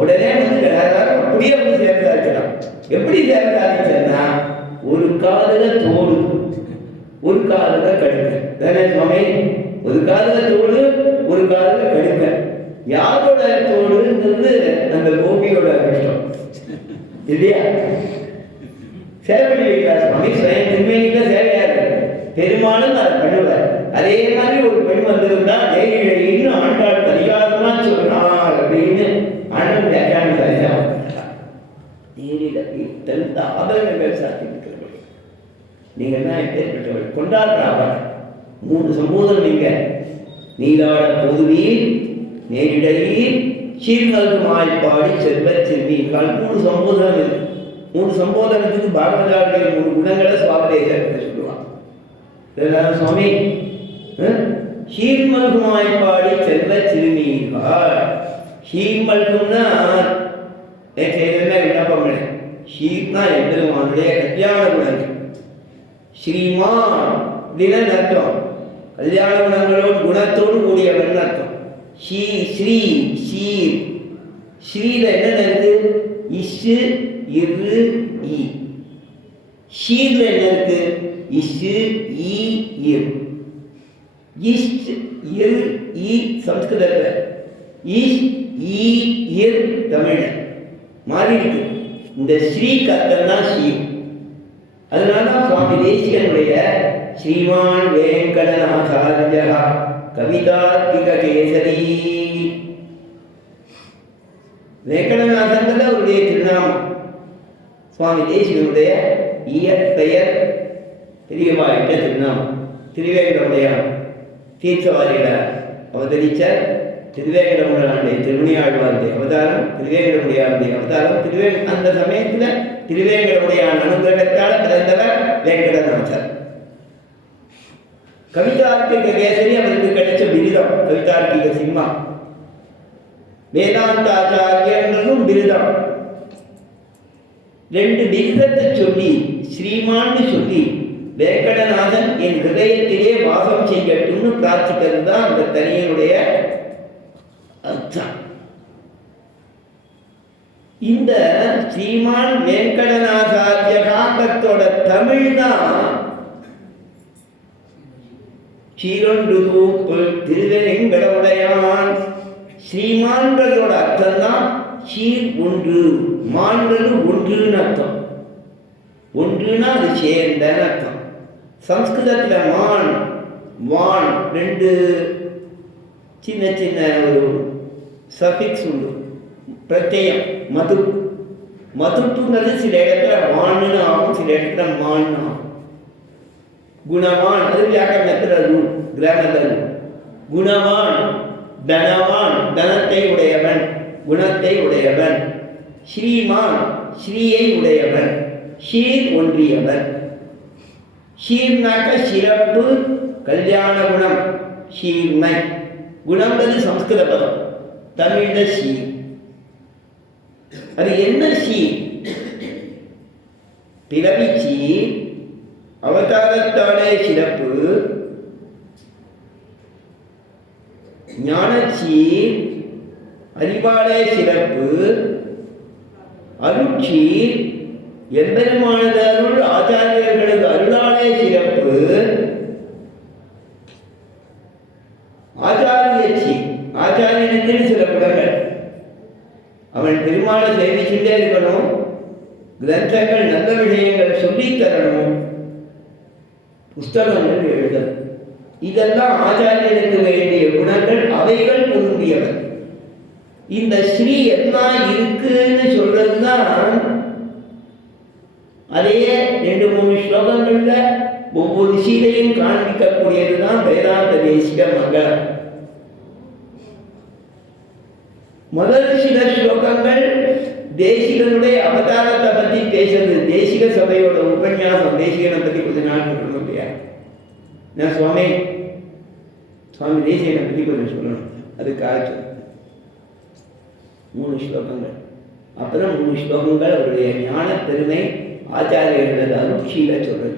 உடனே வந்து எல்லாரும் அப்படியே வந்து சேவை சாதிக்கலாம். எப்படி சேவை சாதிச்சேன்னா, ஒரு காதுல தோடு, ஒரு காதுல கடுக்க தானே சுவாமி. ஒரு காதுல தோடு, ஒரு காதுல கடுக்க. யாரோட தோடுங்கிறது அந்த கோபியோட அதிர்ஷ்டம் இல்லையா? சேவை வைக்கிறார் சுவாமி, சுயம் திருமேனிக்க சேவையா இருக்கு. பெருமாளும் அதை பண்ணுவார். அதே மாதிரி ஒரு பெண் வந்திருந்தா நேரிழைன்னு ஆண்டாள் பரிகாரமா சொன்னார் அப்படின்னு ஆண்டவன் வியாக்கியானம் சரியா நேரிட தகுந்த ஆபரணங்கள் சாத்தி இருக்கிறவர்கள் நீங்கள் தான் எப்பேற்பட்டவர்கள் கொண்டாடுறாங்க. 3 சம்போதம் நீங்க நீராட பொதுவீர் நேரிடையில் சீர்கல்மாய்ப்பாடி செல்வ செல்வீர்கள் 3 சம்போதனம் இருக்கு. 3 சம்போதனத்துக்கு பாகவதாவுடைய 3 குணங்களை சுவாபதேசத்தை சொல்லுவாங்க. சுவாமி ஷீர்மல்குமாய்ப்பாடி செல்வ சிறுமீர்கள். ஷீர்மல்கும்னா விண்ணப்பம் பண்ணேன். ஷீர்னா எம்பெருமானுடைய கல்யாண குணங்கள். ஸ்ரீமான் அப்படின்னு அர்த்தம், கல்யாண குணங்களோடு குணத்தோடு கூடியவன் அர்த்தம். ஸ்ரீ ஷீர் ஸ்ரீல என்ன இருக்கு? இஷு இரு இ. ஷீர்ல என்ன இருக்கு? இஷு இ இர். இஷ் இர் இ சம்ஸ்கிருதத்தில், இஷ் இ இர் தமிழ் மாறி இருக்கு. இந்த ஸ்ரீ கத்தம் தான் ஸ்ரீ. அதனால சுவாமி தேசிகனுடைய ஸ்ரீமான் வேங்கடநாதார்யா கவிதார்த்திக கேசரி, வேங்கடநாதன் அவருடைய திருநாமம். சுவாமி தேசிகனுடைய இயற்பெயர் பெரியவாயிட்ட திருநாமம். திருவேங்கடமுடையான் தீர்த்தவாரியில அவதரித்த திருவேங்கடமுடையானுடைய திருமணியாழ்வாருடைய அவதாரம், திருவேங்கடமுடையானுடைய அவதாரம். அந்த சமயத்தில் திருவேங்கடமுடையான் அனுகிரகத்தால் பிறந்தவர் வேங்கடநாதர். கவிதார்த்திக கேசரி அவருக்கு கிடைச்ச விருதம். கவிதார்த்திக சிம்மா, வேதாந்தாச்சாரியன்றதும் விருதம். ரெண்டு விருதத்தை சொல்லி ஸ்ரீமான்னு சொல்லி வேங்கடநாதன் என் ஹிருதயத்திலே வாசம் செய்யட்டும்னு பிரார்த்திக்கிறது தான் அந்த தனியனுடைய அர்த்தம். இந்த ஸ்ரீமான் வேங்கடநாதார்ய காந்தத்தோட தமிழ் தான் சீரொன்று தூப்புல் திருவேங்கடமுடையான். ஸ்ரீமான்றதோட அர்த்தம் தான் சீர் ஒன்று, மான்றது ஒன்றுன்னு அர்த்தம். ஒன்றுனா அது சேர்ந்தன்னு அர்த்தம். சம்ஸ்கிருதத்தில் மான் வான் ரெண்டு சின்ன சின்ன ஒரு சஃபிக்ஸ் உண்டு, பிரத்யம். மது மதுப்புங்கிறது சில இடத்துல வான்னு ஆகும், சில இடத்துல மான்னு ஆகும். குணவான் அது வியாக்கரணத்தில் ரூல், கிராமத்தில் ரூல். குணவான் தனவான் தனத்தை உடையவன், குணத்தை உடையவன். ஸ்ரீமான் ஸ்ரீயை உடையவன், ஷீர் ஒன்றியவன். ஷீர்னாக்க சிறப்பு, கல்யாண குணம், ஷீர்மை. குணம்ன்றது சம்ஸ்கிருத பதம், தமிழ்ல ஷீர். அது என்ன ஷீர்? பிறவி சீர், அவதாரத்தாலே சிறப்பு, ஞானச்சீர், அறிவாலே சிறப்பு, அருட்சீர், எம்பெருமானது அருள் ஆச்சாரியர்களது அருளாலே சிறப்பு, ஆச்சாரியச்சி ஆச்சாரியனுக்கு சில குணங்கள். அவன் பெருமாளை சேவிச்சுட்டே இருக்கணும், கிரந்தங்கள் நல்ல விஷயங்கள் சொல்லித் தரணும், புஸ்தகங்கள் எழுதணும். இதெல்லாம் ஆச்சாரியனுக்கு வேண்டிய குணங்கள், அவைகள் பொருந்தியவன். இந்த ஸ்ரீ எல்லாம் இருக்குன்னு சொல்றதுதான் அதையே 2-3 ஸ்லோகங்கள்ல ஒவ்வொரு சீதையும் காண்பிக்கக்கூடியதுதான் வேதாந்த தேசிக மங்களம். முதல் சில ஸ்லோகங்கள் தேசிகனுடைய அவதாரத்தை பற்றி பேசுறது. தேசிக சபையோட உபன்யாசம், தேசிகனை பற்றி கொஞ்ச நாள் சொல்லணும் இல்லையா? நான் சுவாமி தேசிகனை பற்றி கொஞ்சம் சொல்லணும், அதுக்காக 3 ஸ்லோகங்கள். அப்புறம் 3 ஸ்லோகங்கள் அவருடைய ஞான பெருமை, ஆச்சாரியர்களது அருட்சியில சொல்றது.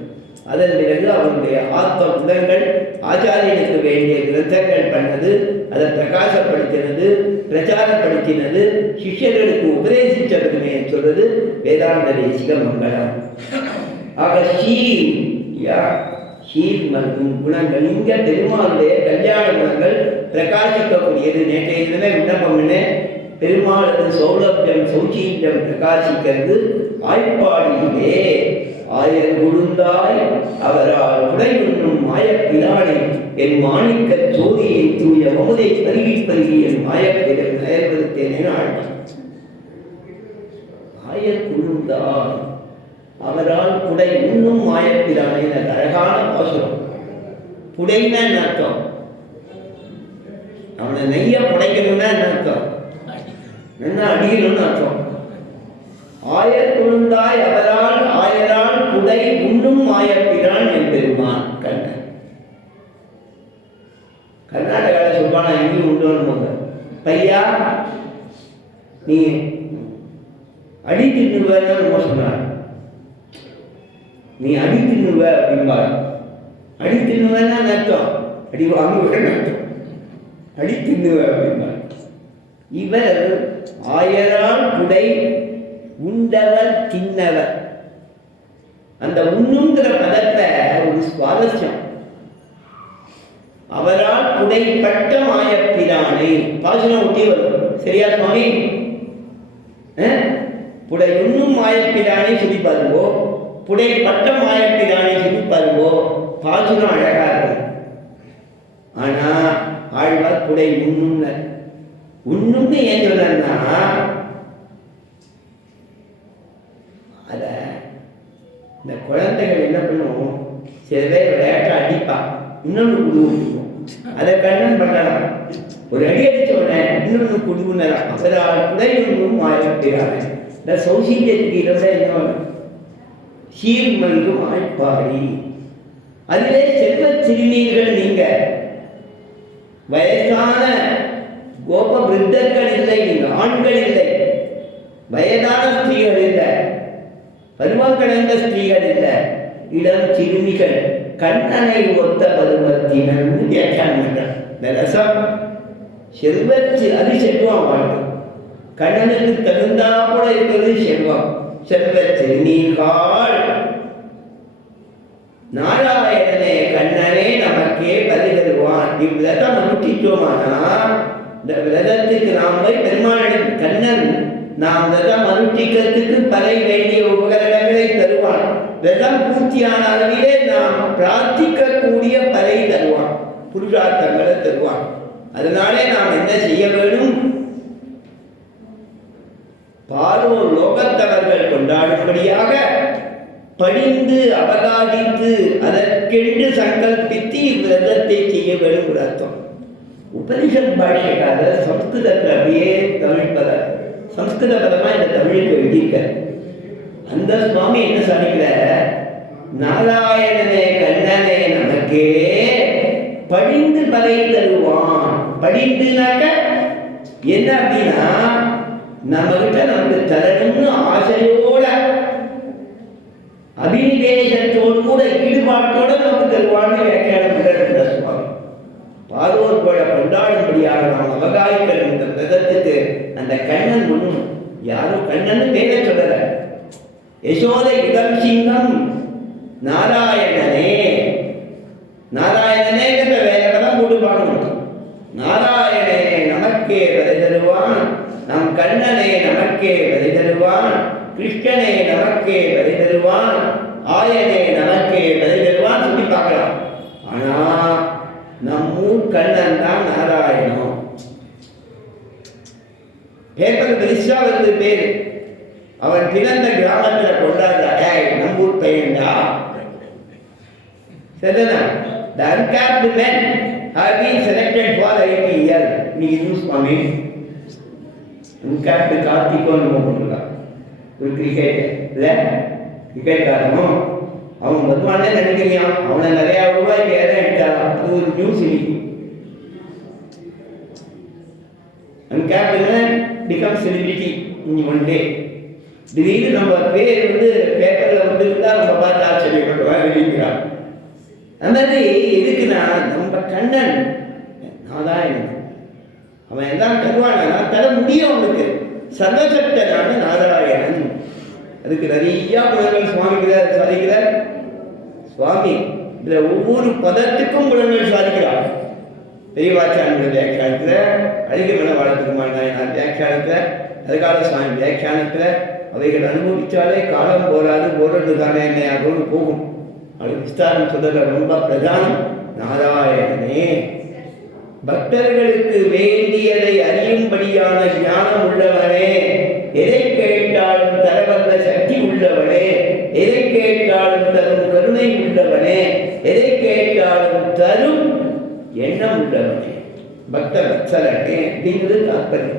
அதன் பிறகு அவருடைய ஆத்ம குணங்கள், ஆச்சாரியனுக்கு வேண்டிய கிரந்தங்கள் பண்ணது, அதை பிரகாசப்படுத்தினது, பிரச்சாரப்படுத்தினது, சிஷ்யர்களுக்கு உபதேசிச்ச பெருமையை சொல்றது வேதாந்த தேசிக மங்களம். ஆக ஷீர் மற்றும் குணங்கள், இங்க பெருமாளுடைய கல்யாண குணங்கள் பிரகாசிக்கக்கூடியது. நேற்றைய தினமே விண்ணப்பம் பண்ண பெருமாளது சௌலபியம் சௌச்சீல்யம் பிரகாசிக்கிறது. ஆய்ப்பாடியிலே ஆயர் குழுந்தாய் அவரால் உடை உண்ணும் மாயப்பிராணி என் மாணிக்க சோதியை தூய மமுதை பருகி பருகி என் மாயப்பிறர் நயர்வருத்தேனே ஆழ்வான். ஆயர் குழுந்தாய் அவரால் புடை உண்ணும் மாயப்பிராணி, அழகான பாசுரம். புடைன்னா என்ன அர்த்தம்? அவனை நெய்ய புடைக்கணும்னா என்ன அர்த்தம்? என்ன அடிக்கணும்னு அர்த்தம். ஆயர் குழுந்தாய் அவரால் ஆயரால் புடை உண்ணும் மாயப்பிரான் என் பெருமான். கண்ணன் கர்நாடகாவில் சொல்வானா, எங்கேயும் உண்டு போங்க பையா நீ அடி தின்னுவன்னு சொன்னார். நீ அடி தின்னுவ அப்படின்பார். அடி தின்னுவன்னா அர்த்தம் அடி வாங்குவேன்னு அர்த்தம். அடி தின்னுவ அப்படின்பார். இவர் ஆயரால் புடை உண்டவர் தின்னவர். அந்த உண்ணுங்கிற பதத்தை ஒரு சுவாரஸ்யம். அவரால் புடைப்பட்ட மாயப்பிரானை பாசனம் ஒட்டி வரும். சரியா சுவாமி? புடை உண்ணும் மாயப்பிரானை சொல்லி பாருங்கோ, புடைப்பட்ட மாயப்பிரானை சொல்லி பாருங்கோ, பாசனம் அழகா இருக்கும். ஆனா ஆழ்வார் புடை உண்ணும்னு உண்ணும்னு ஏன் சொன்னா, அத இந்த குழந்தைகள் என்ன பண்ணுவோம், சில பேர் விளையாட்டை அடிப்பான், இன்னொன்று குடுவோம். அதை கண்ணன் பண்ணலாம். ஒரு அடி அடிச்ச உடனே இன்னொன்று குடுவுனலாம். அவரால் புடையுண்ணும் மாயப்பிரானை. இந்த சௌசீல்யத்துக்கு இடமே என்ன சீர்மல்கும் ஆய்ப்பாடி. அதிலே செல்வ சிறுநீர்கள் நீங்க, வயசான கோப விருத்தர்கள் இல்லை, நீங்க ஆண்கள் இல்லை, வயதான ஸ்திரீகள் இல்லை, பருவம் கடந்த ஸ்திரீகள் இல்லை, இளம் சிறுமிகள், கண்ணனை ஒத்த பருவத்தினர் வியாக்கியானம். இந்த ரசம் செல்வச்சு அது செல்வம் வாழ்க்கை. கண்ணனுக்கு தகுந்தா கூட இருக்கிறது செல்வம். செல்வ சிறுநீர்கள் நாராயணனே கண்ணனே நமக்கே பலி தருவான். இவ்விரதம் அனுஷ்டித்தோமானா, இந்த விரதத்துக்கு நாம் போய் பெருமாள் கண்ணன் நாம் விரதம் அனுஷ்டிக்கிறதுக்கு பலை வேண்டிய உபகரணங்களை தருவான். விரதம் பூர்த்தியான அளவிலே நாம் பிரார்த்திக்கக்கூடிய பலை தருவான், புருஷார்த்தங்களை தருவான். அதனாலே நாம் என்ன செய்ய வேண்டும்? பாலோர் லோகத்தவர்கள் கொண்டாடும்படியாக படிந்து அவகாதித்து அதற்கென்று சங்கல்பித்து இவ்விரதத்தை செய்ய வேண்டும் ஒரு அர்த்தம். உபனிஷத் பாஷ்யக்காரர் சம்ஸ்கிருதத்தில் அப்படியே தமிழ் பத சம்ஸ்கிருத பதமாக இந்த தமிழுக்கு எழுதியிருக்க. அந்த சுவாமி என்ன சாதிக்கிற, நாராயணனே கண்ணனே நமக்கே படிந்து பலை தருவான். படிந்துனாக்க என்ன அப்படின்னா, நம்ம கிட்ட நமக்கு தரணும்னு ஆசையோட அபினிவேசத்தோடு கூட ஈடுபாட்டோட நமக்கு தருவான்னு வியாக்கியானம் பண்ற சுவாமி. பாரோர் போல கொண்டாடும்படியாக நாம் அவகாய்கள் இந்த விரதத்துக்கு அந்த கண்ணன் ஒண்ணும் யாரும் கண்ணன் பேரை சொல்லல. யசோத இடம் சிங்கம் நாராயணனே, நாராயணனேங்கிற வேற பதம் போட்டு பார்க்கணும். நாராயணனே நமக்கே விதை தருவான், நம் கண்ணனே நமக்கே விதை தருவான், கிருஷ்ணனே நமக்கே விதை தருவான், ஆயனே நமக்கே விதை தருவான் சொல்லி பார்க்கலாம். ஆனா நம்மூர் கண்ணன் தான் நாராயணம். பேப்பர் பெருசா வந்து பேரு, அவன் பிறந்த கிராமத்தில் கொண்டாடுற நம்மூர் பையன்டா. சரிதானா? The uncapped men have been selected for IPL. நீங்க நியூஸ் பாமி uncapped கார்த்திகோ நம்ம போட்டுருக்கா ஒரு கிரிக்கெட் இல்லை, கிரிக்கெட் காரணம் அவன் வருமானே நினைக்கிறியான், அவனை நிறையா ரூபாய்க்கு ஏற எடுத்தாரான். அது ஒரு நியூஸ் இன்னைக்கு. uncapped men become celebrity in one day. திடீர்னு நம்ம பேர் வந்து பேப்பர்ல வந்து இருந்தா நம்ம பார்த்து ஆச்சரியப்படுவாங்க வெளியிடுறான். அந்த மாதிரி எதுக்குன்னா, நம்ம கண்ணன் நாராயணன் அவன் எல்லாம் தருவானா, தர முடியும் அவனுக்கு. சர்வசக்தனான நாராயணன். அதுக்கு நிறைய குணங்கள் சுவாமிக்கிறார் சாதிக்கிறார். சுவாமி இதுல ஒவ்வொரு பதத்துக்கும் குணங்கள் சாதிக்கிறார். பெரியவாச்சாரிய வியாக்கியானத்துல, அழகிமலை வாழ்த்துக்குமான நாயனார் வியாக்கியானத்துல, அதுக்கால சுவாமி வியாக்கியானத்துல அவைகள் அனுபவிச்சாலே காலம் போராது, போறது தானே என்னையாரோடு போகும். அது விஸ்தாரம் சொல்றதுல ரொம்ப பிரதானம். நாராயணனே பக்தர்களுக்கு வேண்டியதை அறியும்படியான ஞானம் உள்ளவனே, எதை கேட்டாலும் தரவல்ல சக்தி உள்ளவனே, எதை கேட்டாலும் தரும் கருணை உள்ளவனே, எதை கேட்டாலும் தரும் எண்ணம் உள்ளவனே, பக்த வத்சலனே அப்படிங்கிறது தாற்பயம்.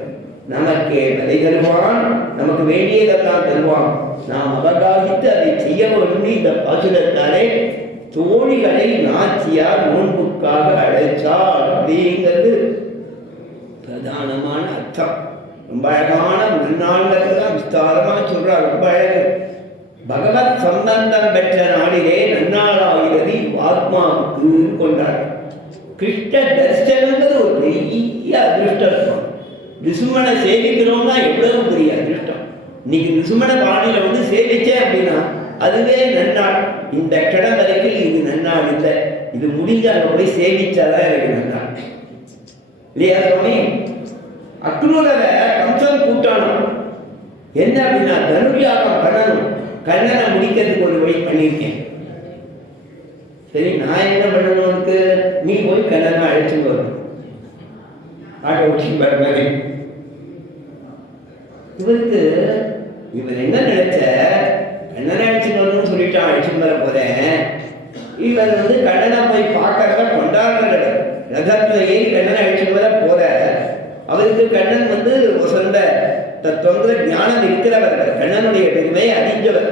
நமக்கே விதை தருவான், நமக்கு வேண்டியதெல்லாம் தருவான். நாம் அவகாசித்து அதை செய்ய வேண்டும். இந்த பாசுரத்தாலே தோழிகளை நாச்சியார் நோன்புக்காக அழைச்சார் அப்படிங்கிறது பிரதானமான அர்த்தம். ரொம்ப அழகான நன்னாள்தான் விஸ்தாரமா சொல்றார். ரொம்ப அழகு. பகவத் சம்பந்தம் பெற்ற நாளிலே நன்னாளாகிறது ஆத்மாவுக்கு கொண்டாடு. கிருஷ்ண தரிசனங்கிறது ஒரு பெரிய அதிருஷ்டம். விசுமனை சேவிக்கிறோம்னா எவ்வளவு பெரிய அதிருஷ்டம். இன்னைக்கு நிசுமன பாணியில வந்து சேவிச்சேன் அப்படின்னா அதுவே நன்னாள். இந்த கிடம் வரைக்கும் இது நன்னாள் இல்லை, இது முடிஞ்ச அங்க போய் சேவிச்சாதான் எனக்கு நன்னாள் இல்லையா சுவாமி? அக்ரூரரை கம்சன் கூட்டானம் என்ன அப்படின்னா தனுர்யாகம் பண்ணணும், கண்ணனை முடிக்கிறதுக்கு ஒரு வழி பண்ணியிருக்கேன். சரி, நான் என்ன பண்ணணும்னுக்கு நீ போய் கண்ணனை அழைச்சிட்டு வரணும், ஆட்டோ ஓட்டி வர மாதிரி. இவருக்கு இவர் என்ன நினைச்ச, கண்ணனை அழைச்சிட்டு வரணும்னு சொல்லிட்டான், அழைச்சிட்டு வர போறேன். இவர் வந்து கண்ணனை போய் பார்க்கறத கொண்டாடுற ரதத்துல ஏறி கண்ணனை அழைச்சிட்டு வர போற. அவருக்கு கண்ணன் வந்து சொந்த தத்துவங்கிற ஞானம் இருக்கிறவர், கண்ணனுடைய பெருமையை அறிஞ்சவர்.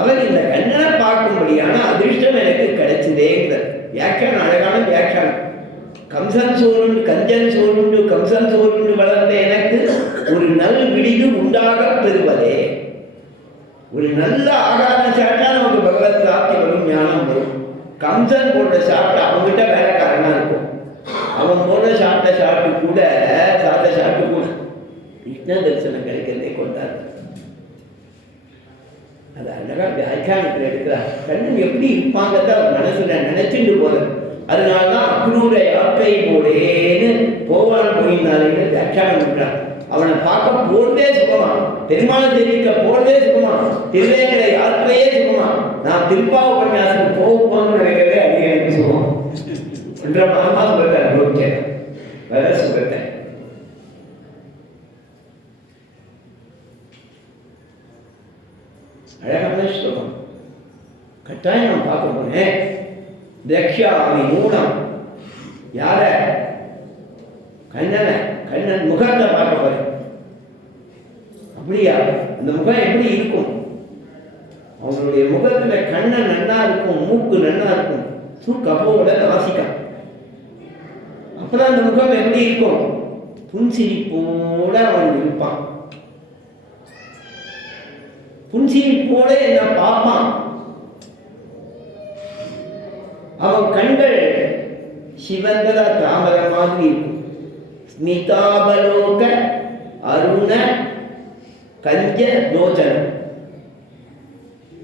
அவர் இந்த கண்ணனை பார்க்கும்படியான அதிர்ஷ்டம் எனக்கு கிடைச்சதேங்கிற வியாக்கியானம், அழகான வியாக்கியானம். கம்சன் சோறுண்டு கஞ்சன் சோறுண்டு கம்சன் சோறுண்டு வளர்ந்த எனக்கு ஒரு நல் விடிவு உண்டாக பெறுவதே. ஒரு நல்ல ஆகாரம் சாப்பிட்டா நமக்கு பகவத் பிராப்தி வரும், ஞானம் வரும். கம்சன் போட்ட சாப்பிட்டு அவங்ககிட்ட வேலைக்காரனா இருக்கும், அவன் போட சாப்பிட்டு கூட கிருஷ்ண தரிசனம் கிடைக்கிறதே கொண்டாரு. அது அழகா வியாக்கியானத்தில் எடுக்கிறார். கண்ணன் எப்படி இருப்பாங்கத அவர் மனசுல நினைச்சுட்டு போறது. அதனால்தான் அக்ரூர யாத்திரை போடேன்னு போவான் போயிருந்தாருன்னு வியாக்கியானம் பண்றார். அவனை பார்க்க போறதே சுகமா, பெருமாளை தெரிவிக்க போறதே சுகமா, திருவேங்கட யாத்திரையே சுகமா. நான் திருப்பாவ உபன்யாசத்துக்கு போகணும்னு நினைக்கிறதே அது எனக்கு சுகம் என்ற மாமா சொல்றேன், அனுபவிச்சேன் வேற சொல்றேன். அழகான ஸ்லோகம், கட்டாயம் நான் பார்க்க போனேன். தக்ஷாமி மூலம் யார, கண்ணனை, கண்ணன் முகத்தை பார்க்க போறேன். அப்படியா, அந்த முகம் எப்படி இருக்கும்? அவங்களுடைய முகத்துல கண்ணன் நன்னா இருக்கும், மூக்கு நன்னா இருக்கும், கபோட நாசிக்கா. அப்புறம் அந்த முகம் எப்படி இருக்கும்? புன்சிரிப்போட அவன் இருப்பான், புன்சிரிப்போட என்ன பார்ப்பான். அவன் கண்கள் சிவந்தர தாமர மாதிரி இருக்கும். ஸ்மிதாபலோக அருண கஞ்ச லோச்சனம்,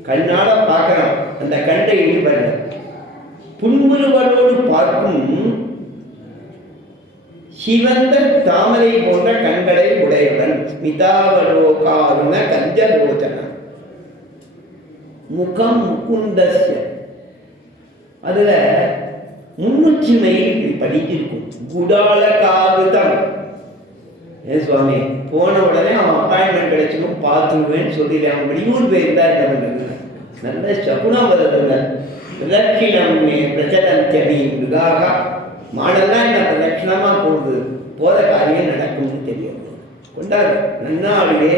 கண்ணால பார்க்கலாம், அந்த கண்டை ஈடுபட. புன்முறுவலோடு பார்க்கும் சிவந்த தாமரை போன்ற கண்களை உடையவன். ஸ்மிதாவலோகாருண கஞ்ச லோச்சனம். முகம் முகுந்தஸ்ய, அதுல முன்னுச்சிமை படிச்சிருக்கும். குடால காவிதம், ஏன் சுவாமி போன உடனே அவன் அப்பாயின்மெண்ட் கிடைச்சிடும் பார்த்துருவேன்னு சொல்லிடுறேன். அவன் வெளியூர் போயிருந்தா என்ன பண்றது? நல்ல சகுனம் வருதுங்க. பிரதட்சிணம் பிரச்சனி மிருகாக, மாடெல்லாம் என்ன பிரதட்சிணமா போகுது, போத காரியம் நடக்கும்னு தெரியும். கொண்டாடு நன்னாளிலே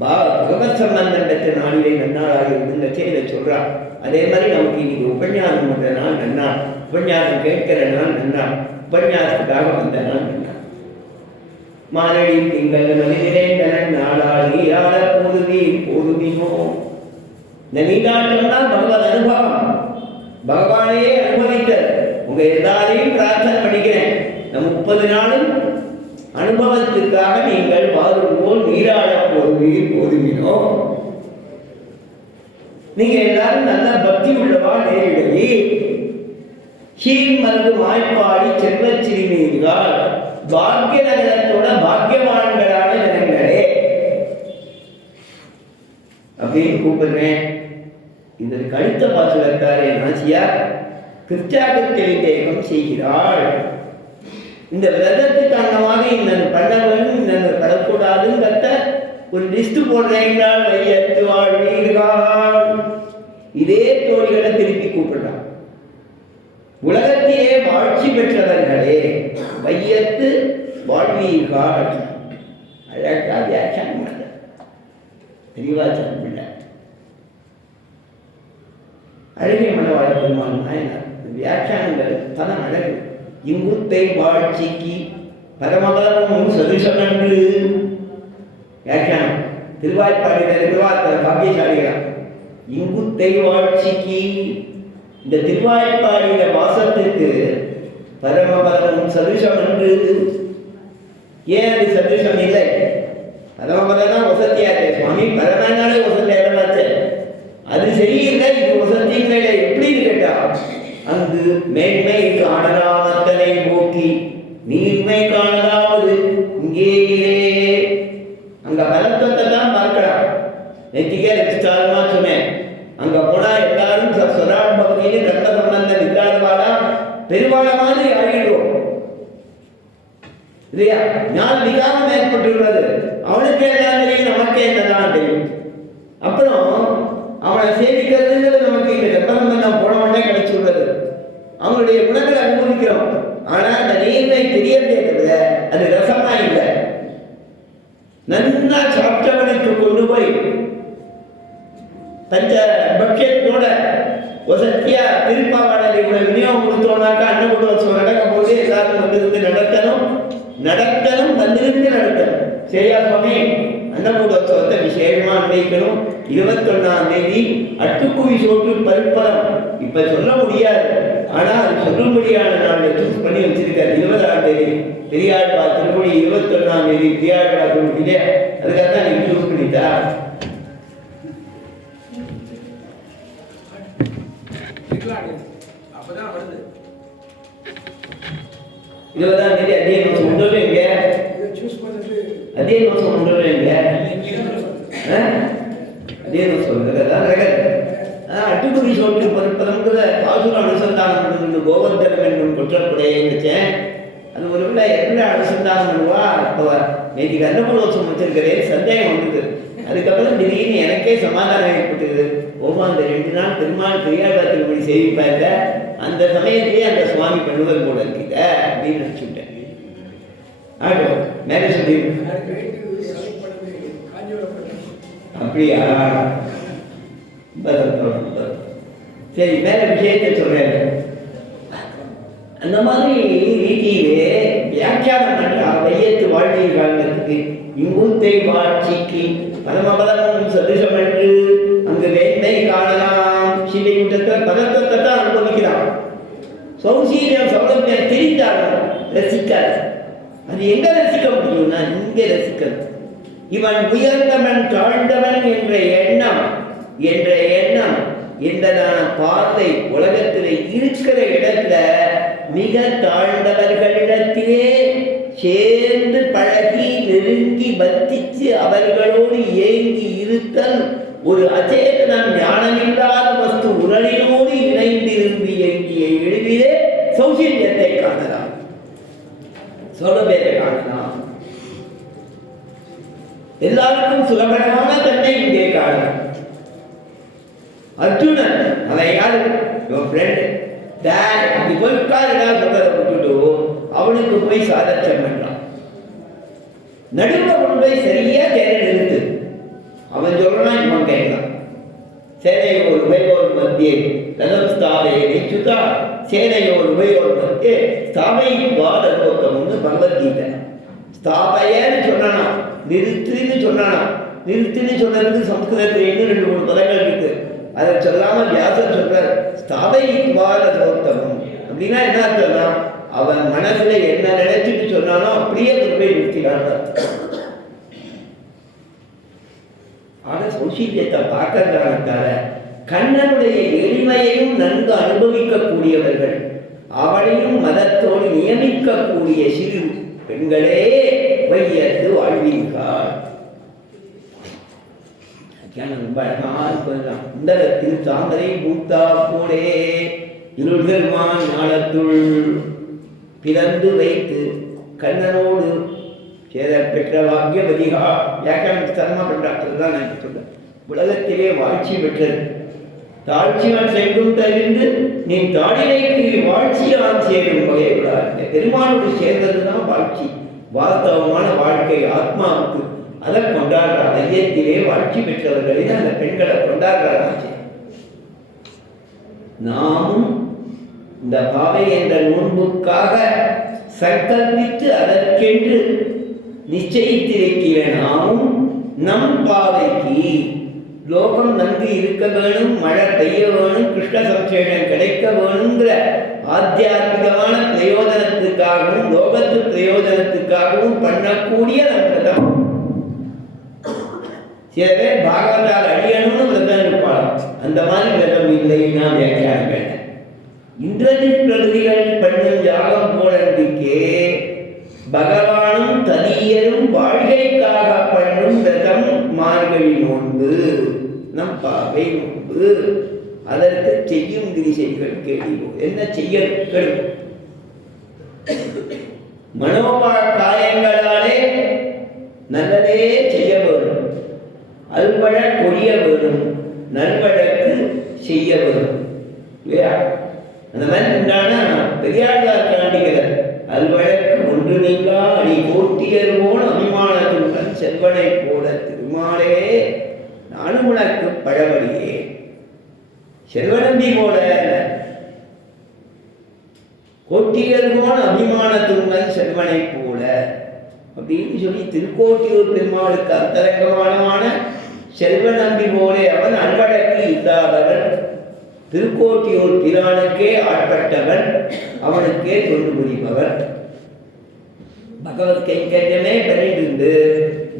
பகவத் சம்பந்தம் பெற்ற நாளிலே நன்னாளாக இருந்துச்சு இதை சொல்றான். அதே மாதிரி நமக்கு இன்னைக்கு உபன்யாசம் பண்ற நாள் நன்னாள், உபன்யாசம் கேட்கிற நாள் நன்னாள், உபன்யாசத்துக்காக வந்த நாள் நன்னாள். மாரடி திங்கள் மனிதன் நாளால் நீராட போதுதி போதுதினோ. இந்த நீராட்டம் தான் பகவத் அனுபவம், பகவானே அனுபவித்தல். உங்க எல்லாரையும் பிரார்த்தனை பண்ணிக்கிறேன், இந்த 30 நாளும் அனுபவத்துக்காக நீங்கள் வாரும் போல் நீராட போதுவீர் போதுவினோ. நீங்க எல்லாரும் நல்ல பக்தி உள்ளவா நேரிடவி. சீன் மருந்து மாய்ப்பாடி செல்வச் சிறுமீர்கள் பாக்கிய நகரத்தோட பாக்கியவான்களான ஜனங்களே அப்படின்னு கூப்பிடுறேன். இதற்கு அடுத்த பாசுரக்காரே நாச்சியார் கிருச்சாகத்தை தேகம் செய்கிறாள். இந்த விரதத்துக்கு அன்னமாக இன்னொரு பண்ணவன் இன்னொரு படக்கூடாதுன்னு ஒரு லிஸ்ட் போடுறேன். வையத்து வாழ்வீர்கள், இதே தோழிகளை திருப்பி கூப்பிடுறான். உலகத்திலே வாழ்ச்சி பெற்றவர்களே வையத்து வாழ்வீர்கள். அழகா வியாக்கியானம் பண்ண தெளிவாச்சனம் பண்ண அழகிய மனவாழ பெருமான் நாயனார் வியாக்கியானங்கள் தன அழகு. இங்குத்தை வாழ்ச்சிக்கு பரமபலமும் சதுசனன்று வியாக்கியானம் திருவாய்ப்பாடியில் இருக்கிறவா தன் பாக்கியசாலிகளா. இங்குத்தை வாழ்ச்சிக்கு, இந்த திருவாய்ப்பாடியில வாசத்துக்கு பரமபலமும் சதுசம் என்று. ஏன் அது சதுசம் இல்லை? பரமபதம்னா வசதியாச்சே சுவாமி, பரமனாலே வசதி இடமாச்சு. அது சரியில்லை, இது வசதிங்களே எப்படின்னு கேட்டா, அங்கு மேன்மை காணலாமத்தனை போக்கி நீர்மை காணலாவது இங்கேயே. அங்க பலத்தத்தை தான் பார்க்கலாம். நேற்றுக்கே ரெஜிஸ்டாரமா சொன்னேன், அங்க போனா எல்லாரும் சொராட் பகுதியிலே கண்ட சம்பந்தம் இல்லாதவாடா பெருவாழ மாதிரி ஆகிடுவோம் இல்லையா? ஞான விகாரம் ஏற்பட்டுள்ளது. அவனுக்கே என்ன தெரியும், நமக்கே என்னதான் தெரியும். அப்புறம் அவனை சேவிக்கிறதுங்கிறது நமக்கு இந்த கண்டசம்பந்தம் போன உடனே கிடைச்சுள்ளது. அவனுடைய குணங்களை அனுபவிக்கிறோம். ஆனா அந்த நீர்மை தெரியறதே தவிர அது ரசமா இல்லை. நன்னா சாப்பிட்டவனுக்கு கொண்டு போய் பஞ்ச பட்சத்தோட வசதியா திருப்பாவாடலை விநியோகம் கொடுத்தோம்னாக்கா அன்னக்கூட நடக்க போது எல்லாரும் வந்திருந்து நடக்கணும் வந்திருந்து நடக்கணும். சரியா சுவாமி? அன்னக்கூடோத்சவத்தை விசேஷமா அன்வைக்கணும். 21ஆம் தேதி அட்டுக்குவி சோற்று பருப்பலம். இப்ப சொல்ல முடியாது, ஆனா அது சொல்லும்படியான நாளை சூஸ் பண்ணி வச்சிருக்காரு. 20ஆம் தேதி பெரியாழ்வா திருமொழி, 21ஆம் தேதி பெரியாழ்வா திருமொழியிலே. அதுக்காக தான் நீங்க சூஸ் பண்ணிட்டா. இருபதாம் தேதி அதே நோசம் உண்டோம் எங்க? அதே நோசம் உண்டோம் எங்க? அதே நோசம் அட்டுக்குடி சோற்று பருப்பதம்ங்கிற பாசுர அனுசந்தானம் பண்ணுறது கோவர்தனம் என்னும் குற்றப்படைய நினைச்சேன். அது ஒரு விட எப்படி அனுசந்தானம் பண்ணுவா? அப்போ நேற்றுக்கு அன்னபூர்வசம் வச்சிருக்கிறேன், சந்தேகம் வந்தது. அதுக்கப்புறம் திடீர்னு எனக்கே சமாதானம் ஏற்பட்டது. அந்த 2 நாள் பெருமாள் பெரியாழ்வா திருமொழி சேவிப்பாங்க, அந்த சமயத்திலேயே அந்த சுவாமி பண்ணுவது போல இருக்குத அப்படின்னு நினைச்சுட்டேன். மேலே சொல்லி அப்படியா? சரி, மேல விஷயத்தை சொல்றேன். அந்த மாதிரி ரீதியிலே வியாக்கியானம் பண்றா வையத்து வாழ்க்கை காலத்துக்கு இங்கூத்தை வாழ்ச்சிக்கு பரமபதமும் சதுசம் என்று அங்கு வேண்மை காணலாம். ஸ்ரீவைகுண்டத்தில் பதத்தத்தை தான் அனுபவிக்கிறான். சௌசீரியம் சௌலபியம் தெரிந்தாலும் ரசிக்காது. அது எங்க ரசிக்க முடியும்னா இங்கே ரசிக்கிறது. இவன் உயர்ந்தவன் தாழ்ந்தவன் என்ற எண்ணம் என்றதான பார்வை உலகத்தில் இருக்கிற இடத்துல மிக தாழ்ந்தவர்களிடத்திலே சேர்ந்து பழகி நெருங்கி பத்திச்சு அவர்களோடு ஏங்கி இருத்தல் ஒரு அச்சேதனம் ஞானமில்லாத வஸ்து உரலினோடு இணைந்திருந்து எங்கிய எளிதிலே சௌசீல்யத்தை காணலாம், சௌலபியத்தை காணலாம். எல்லாருக்கும் சுலபமான தன்னை இங்கே காணலாம். அர்ஜுனன் அவன் யாரு? அப்படி போய் உட்காருடா சொல்றதை விட்டுட்டு அவனுக்கு போய் சாதச்சம் பண்றான். நடுவில் கொண்டு போய் சரியா தேரை நிறுத்து. அவன் சொல்றான், இவன் கேட்கலாம். சேனையோர் உபயோர் மத்தியே ரதம் ஸ்தாபையை நிச்சுதா சேனையோர் உபயோர் மத்தியே ஸ்தாபைவா ரதோத்தம்னு பகவத்கீதை. ஸ்தாபையன்னு சொன்னானா, நிறுத்துன்னு சொன்னானா. நிறுத்துன்னு சொன்னதுக்கு சம்ஸ்கிருதத்தில் இன்னும் 2-3 பதங்கள் இருக்கு. அதை சொல்லாம வியாசர் சொல்றார் ஸ்தாபைவா ரதோத்தமம். அப்படின்னா என்ன அர்த்தம்னா, அவன் மனசுல என்ன நினைச்சிட்டு சொன்னானோ அப்படியே கொண்டு நிறுத்தினான். ஆக சௌசீல்யத்தை பார்க்கறதான கண்ணனுடைய எளிமையையும் நன்கு அனுபவிக்கக்கூடியவர்கள், அவனையும் மதத்தோடு நியமிக்கக்கூடிய சிறு பெண்களே வையத்து வாழ்வீர்கள். ரொம்ப அழகான சொல்லலாம். இந்தரத்தில் தாமரை பூத்தா போலே இருள்கருமான் ஞானத்துள் பிறந்து வைத்து கண்ணனோடு சேர பெற்ற வாக்கியவதிகா வியாக்கியானம் தரமா பண்றான். அதுதான் நான் சொல்றேன். உலகத்திலே வாழ்ச்சி பெற்றது தாழ்ச்சியான் சென்றும் தவிர்த்து நீ தாடினைக்கு வாழ்ச்சியான் சேரும் வகையுள்ளார். இந்த பெருமானோடு சேர்ந்ததுதான் வாழ்ச்சி, வாஸ்தவமான வாழ்க்கை ஆத்மாவுக்கு. அதை கொண்டாடுறார். ஐயத்திலே வாழ்ச்சி பெற்றவர்களில் அந்த பெண்களை கொண்டாடுறாங்க. நாமும் இந்த பாவை என்ற நோன்புக்காக சங்கல்பித்து அதற்கென்று நிச்சயித்திருக்கிற நாமும் நம் பாவைக்கு லோகம் நன்கு இருக்க வேணும், மழை பெய்ய வேணும், கிருஷ்ண சம்சேஷம் கிடைக்க வேணுங்கிற ஆத்தியாத்மிகமான பிரயோஜனத்துக்காகவும் லோகத்து பிரயோஜனத்துக்காகவும் பண்ணக்கூடிய நம்பிதான் சில பேர் பாகவதால் அழியணும்னு விரதம் இருப்பாள். அந்த மாதிரி விரதம் இல்லை. நான் வியாக்கியானம் கேட்டேன். இந்திரஜித் பிரதிகள் பண்ணும் யாகம் போலன்றிக்கே பகவானும் தனியரும் வாழ்க்கைக்காக பண்ணும் விரதம் மார்கழி நோன்பு, நம் பாவை நோன்பு. அதற்கு செய்யும் கிரிசைகள் கேள்வி. என்ன செய்யல்? மனோபா காயங்களாலே நல்லதே செய்ய வேண்டும், அல்பட கொடிய வேண்டும், நல்வழக்கு செய்ய வேண்டும் இல்லையா? அந்த மாதிரி உண்டான பெரியாழ்வார் காண்பிக்கிறார். அல்வழக்கு ஒன்று நீங்கா அடி போட்டியர்வோன் அபிமானத்துடன் செல்வனை போல திருமாலே நானும் உனக்கு பழவழியே. செல்வநம்பி போல கோட்டியர்வோன் அபிமானத்துடன் செல்வனை போல அப்படின்னு சொல்லி திருக்கோட்டியூர் பெருமாளுக்கு அந்தரங்கமான செல்வநம்பி போலே அவன் அல்வழக்கு இல்லாதவன், திருக்கோட்டியூர் பிரானுக்கே ஆட்பட்டவன், அவனுக்கே தொண்டு புரிபவன். பகவத் கைங்கரியமே பண்ணிட்டு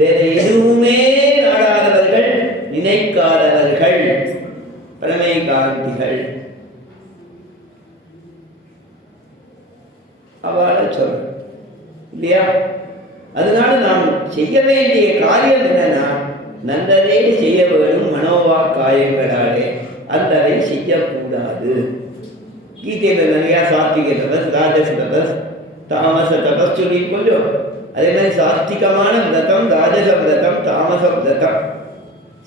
வேற எதுவுமே நாடாதவர்கள், நினைக்காதவர்கள், பரமை காந்திகள் அவளை சொல்ற இல்லையா? அதனால நாம் செய்ய வேண்டிய காரியம் என்னன்னா, நல்லதே செய்ய வேணும் மனோவா காயங்களாலே, அந்ததை செய்யக்கூடாது. கீதையில் நிறையா சாத்விக தபஸ், ராஜச தபஸ், தாமச தபஸ் சொல்லி கொஞ்சம். அதே மாதிரி சாத்விகமான விரதம், ராஜச விரதம், தாமச விரதம்.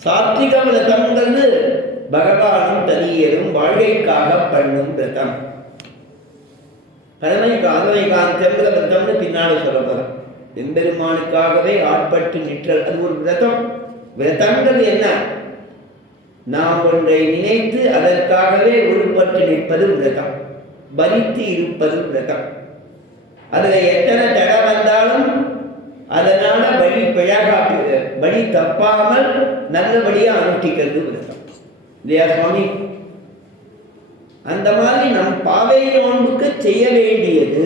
சாத்விக விரதம்ங்கிறது பகவானும் தனியரும் வாழ்க்கைக்காக பண்ணும் விரதம். பரமை காந்தங்கிற விரதம்னு பின்னால் சொல்லப்படும். எம்பெருமானுக்காகவே ஆட்பட்டு நிற்றல், அது ஒரு விரதம். விரதம்ங்கிறது என்ன? நாம் ஒன்றை நினைத்து அதற்காகவே உள்பட்டு நிற்பது விரதம், பலித்து இருப்பது விரதம். அதில் எத்தனை தடை வந்தாலும் அதனால வழி தப்பாமல் நல்லபடியாக அனுஷ்டிக்கிறது விரதம் இல்லையா சுவாமி? அந்த மாதிரி நம் பாவை நோன்புக்கு செய்ய வேண்டியது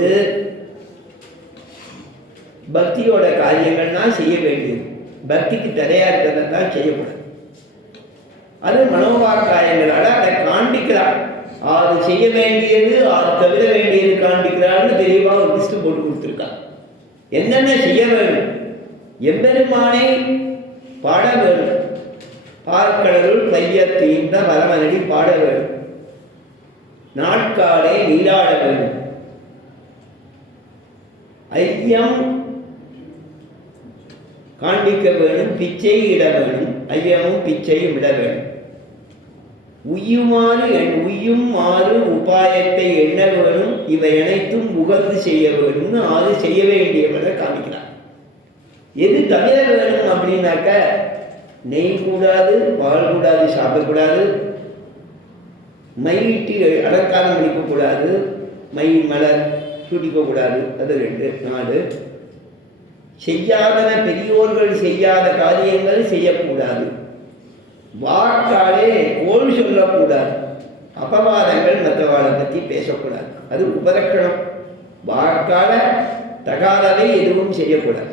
பக்தியோட காரியங்கள்லாம் செய்ய வேண்டியது. பக்திக்கு தடையா இருக்கிறதான் செய்யக்கூடாது. அது மனோவாக்காயங்களால அதை காண்பிக்கிறார். அது செய்ய வேண்டியது, அது தவிர வேண்டியது காண்பிக்கிறான்னு தெளிவாக ஒரு லிஸ்ட் போட்டு கொடுத்துருக்கார். என்னென்ன செய்ய வேணும்? எம்பெருமானை பாட வேணும், பார்க்கடலுள் கையத்தீந்த வரமனடி பாட வேணும், நாட்காலே நீராட வேண்டும், ஐயம் காண்பிக்க வேணும், பிச்சை இட வேணும், ஐயமும் பிச்சையும் இட வேணும், உய்யும் ஆறு உபாயத்தை எண்ண வேணும், இவை அனைத்தும் உகந்து செய்ய வேணும்னு அது செய்ய வேண்டியவரை காமிக்கிறார். எது தவிர வேணும் அப்படின்னாக்க, நெய் கூடாது, பால் கூடாது, சாப்பிடக்கூடாது, மையிட்டு அலங்காரம் பண்ணிக்கக்கூடாது, மை மலர் சூட்டிக்கக்கூடாது, அது 2 4. செய்யாதன பெரியோர்கள் செய்யாத காரியங்கள் செய்யக்கூடாது, வாக்காலே கோல் சொல்லக்கூடாது, அபவாதங்கள் மற்றவாளை பற்றி பேசக்கூடாது, அது உபலக்கணம். வாக்கால தகாதவை எதுவும் செய்யக்கூடாது.